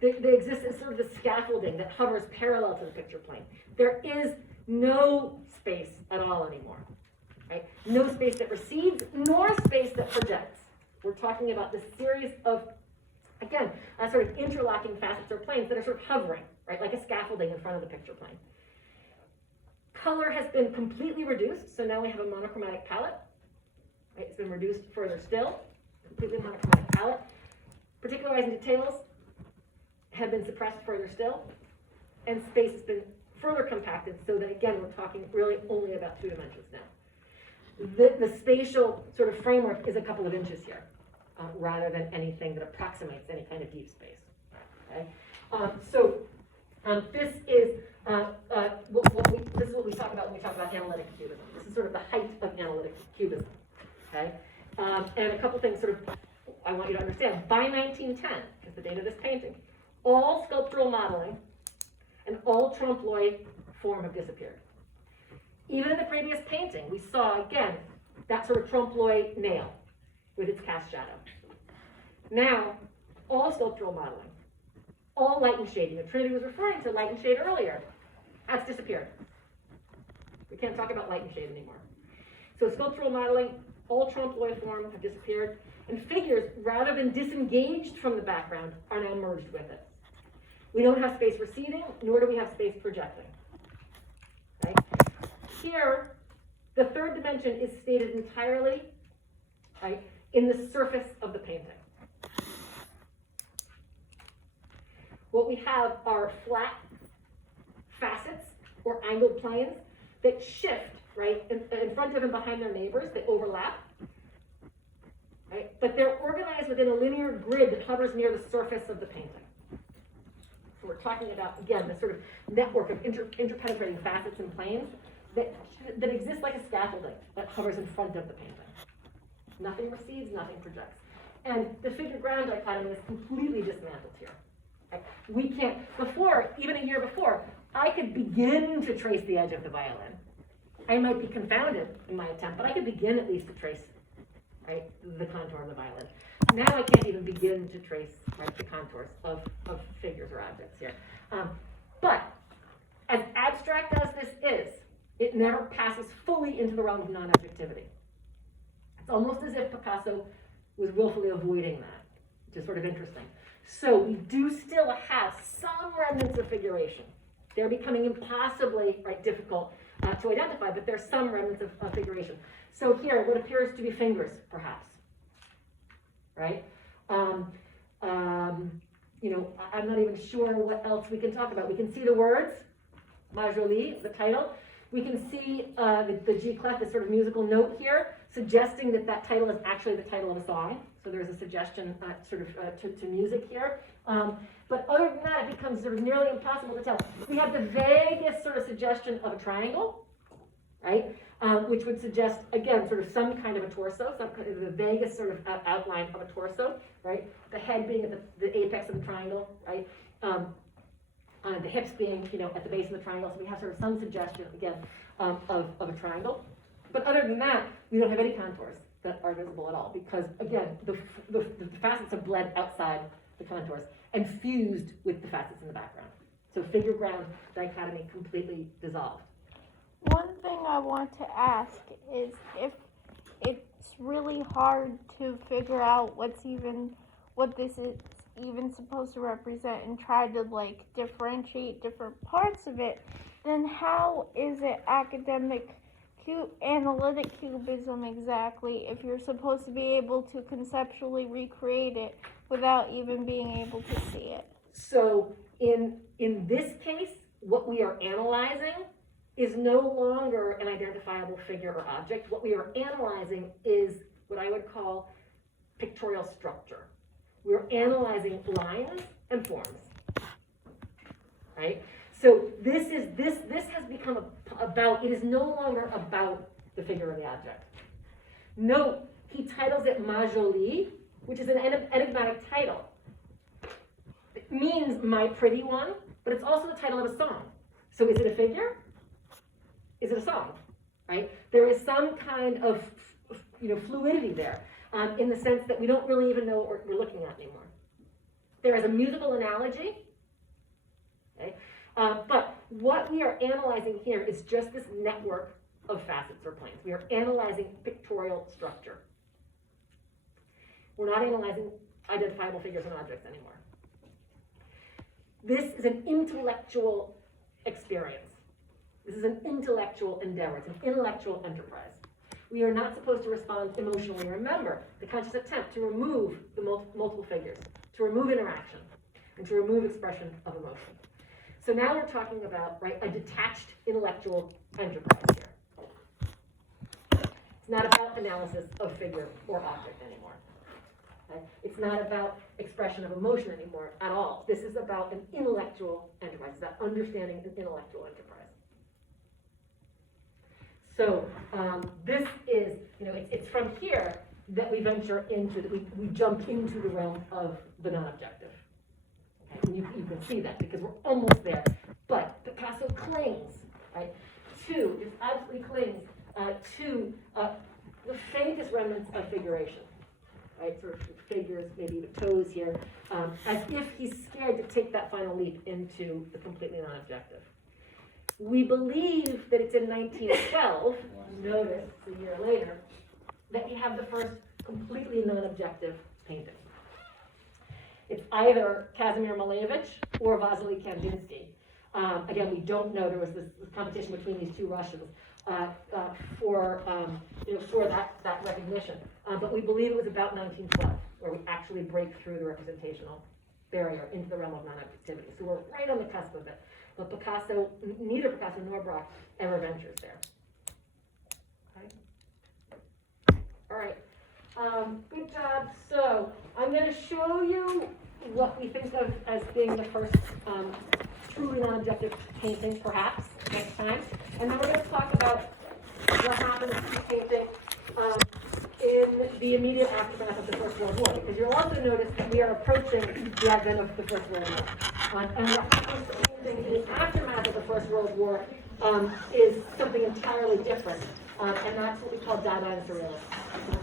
They exist as sort of the scaffolding that hovers parallel to the picture plane. There is no space at all anymore, right? No space that recedes, nor space that projects. We're talking about this series of Again, sort of interlocking facets or planes that are sort of hovering, right, like a scaffolding in front of the picture plane. Color has been completely reduced, so now we have a monochromatic palette. Right? It's been reduced further still, completely monochromatic palette. Particularizing details have been suppressed further still, and space has been further compacted so that, again, we're talking really only about 2 dimensions now. The spatial sort of framework is a couple of inches here, rather than anything that approximates any kind of deep space. Okay? This is this is what we talk about when we talk about analytic cubism. This is sort of the height of analytic cubism. Okay, and a couple things sort of I want you to understand. By 1910, is the date of this painting, all sculptural modeling and all trompe-l'oeil form have disappeared. Even in the previous painting, we saw again that sort of trompe-l'oeil nail with its cast shadow. Now, all sculptural modeling, all light and shading. And Trinity was referring to light and shade earlier. That's disappeared. We can't talk about light and shade anymore. So sculptural modeling, all trompe-l'oeil form have disappeared, and figures, rather than disengaged from the background, are now merged with it. We don't have space receding, nor do we have space projecting. Okay? Here, the third dimension is stated entirely, right, in the surface of the painting. What we have are flat facets or angled planes that shift, right, in front of and behind their neighbors. They overlap, right? But they're organized within a linear grid that hovers near the surface of the painting. So we're talking about, again, this sort of network of interpenetrating facets and planes that exists like a scaffolding that hovers in front of the painting. Nothing recedes, nothing projects. And the figure-ground dichotomy is completely dismantled here. Right? We can't, before, even a year before, I could begin to trace the edge of the violin. I might be confounded in my attempt, but I could begin at least to trace, right, the contour of the violin. Now I can't even begin to trace, right, the contours of figures or objects here. But as abstract as this is, it never passes fully into the realm of non-objectivity. It's almost as if Picasso was willfully avoiding that, which is sort of interesting. So we do still have some remnants of figuration. They're becoming impossibly, right, difficult to identify, but there's some remnants of figuration. So here, what appears to be fingers, perhaps, right? You know, I'm not even sure what else we can talk about. We can see the words, Ma Jolie, the title. We can see the G clef, this sort of musical note here, suggesting that that title is actually the title of a song. So there's a suggestion to music here. But other than that, it becomes sort of nearly impossible to tell. We have the vaguest sort of suggestion of a triangle, right? Which would suggest, again, sort of some kind of a torso, some kind of the vaguest sort of outline of a torso, right? The head being at the apex of the triangle, right? The hips being, you know, at the base of the triangle. So we have sort of some suggestion, again, of a triangle. But other than that, we don't have any contours that are visible at all because, again, the facets have bled outside the contours and fused with the facets in the background. So figure-ground dichotomy completely dissolved. One thing I want to ask is if it's really hard to figure out what this is even supposed to represent and try to like differentiate different parts of it, then how is it analytic cubism exactly if you're supposed to be able to conceptually recreate it without even being able to see it? So in this case, what we are analyzing is no longer an identifiable figure or object. What we are analyzing is what I would call pictorial structure. We're analyzing lines and forms, right? So this has become about, it is no longer about the figure or the object. Note, he titles it Ma Jolie, which is an enigmatic title. It means my pretty one, but it's also the title of a song. So is it a figure? Is it a song, right? There is some kind of, you know, fluidity there, in the sense that we don't really even know what we're looking at anymore. There is a musical analogy, okay? But what we are analyzing here is just this network of facets or planes. We are analyzing pictorial structure. We're not analyzing identifiable figures and objects anymore. This is an intellectual experience. This is an intellectual endeavor. It's an intellectual enterprise. We are not supposed to respond emotionally. Remember, the conscious attempt to remove the multiple figures, to remove interaction, and to remove expression of emotion. So now we're talking about, right, a detached intellectual enterprise here. It's not about analysis of figure or object anymore. Okay? It's not about expression of emotion anymore at all. This is about an intellectual enterprise. It's about understanding an intellectual enterprise. So this is, it's from here that we venture into, we jump into the realm of the non-objective. Okay? And you can see that because we're almost there. But Picasso clings, right, just absolutely clings to the faintest remnants of figuration. Right, sort of figures, maybe the toes here, as if he's scared to take that final leap into the completely non-objective. We believe that it's in 1912, notice a year later, that we have the first completely non-objective painting. It's either Kazimir Malevich or Vasily Kandinsky. Again, we don't know. There was this competition between these two Russians for that recognition. But we believe it was about 1912 where we actually break through the representational barrier into the realm of non-objectivity. So we're right on the cusp of it. But Picasso, neither Picasso nor Braque ever ventures there. Okay. All right. Good job. So I'm going to show you what we think of as being the first truly non-objective painting, perhaps, next time. And then we're going to talk about what happened to painting in the immediate aftermath of the First World War, because you'll also notice that we are approaching the advent of the First World War. And what happens to painting in the aftermath of the First World War is something entirely different, and that's what we call Dada and Surrealism.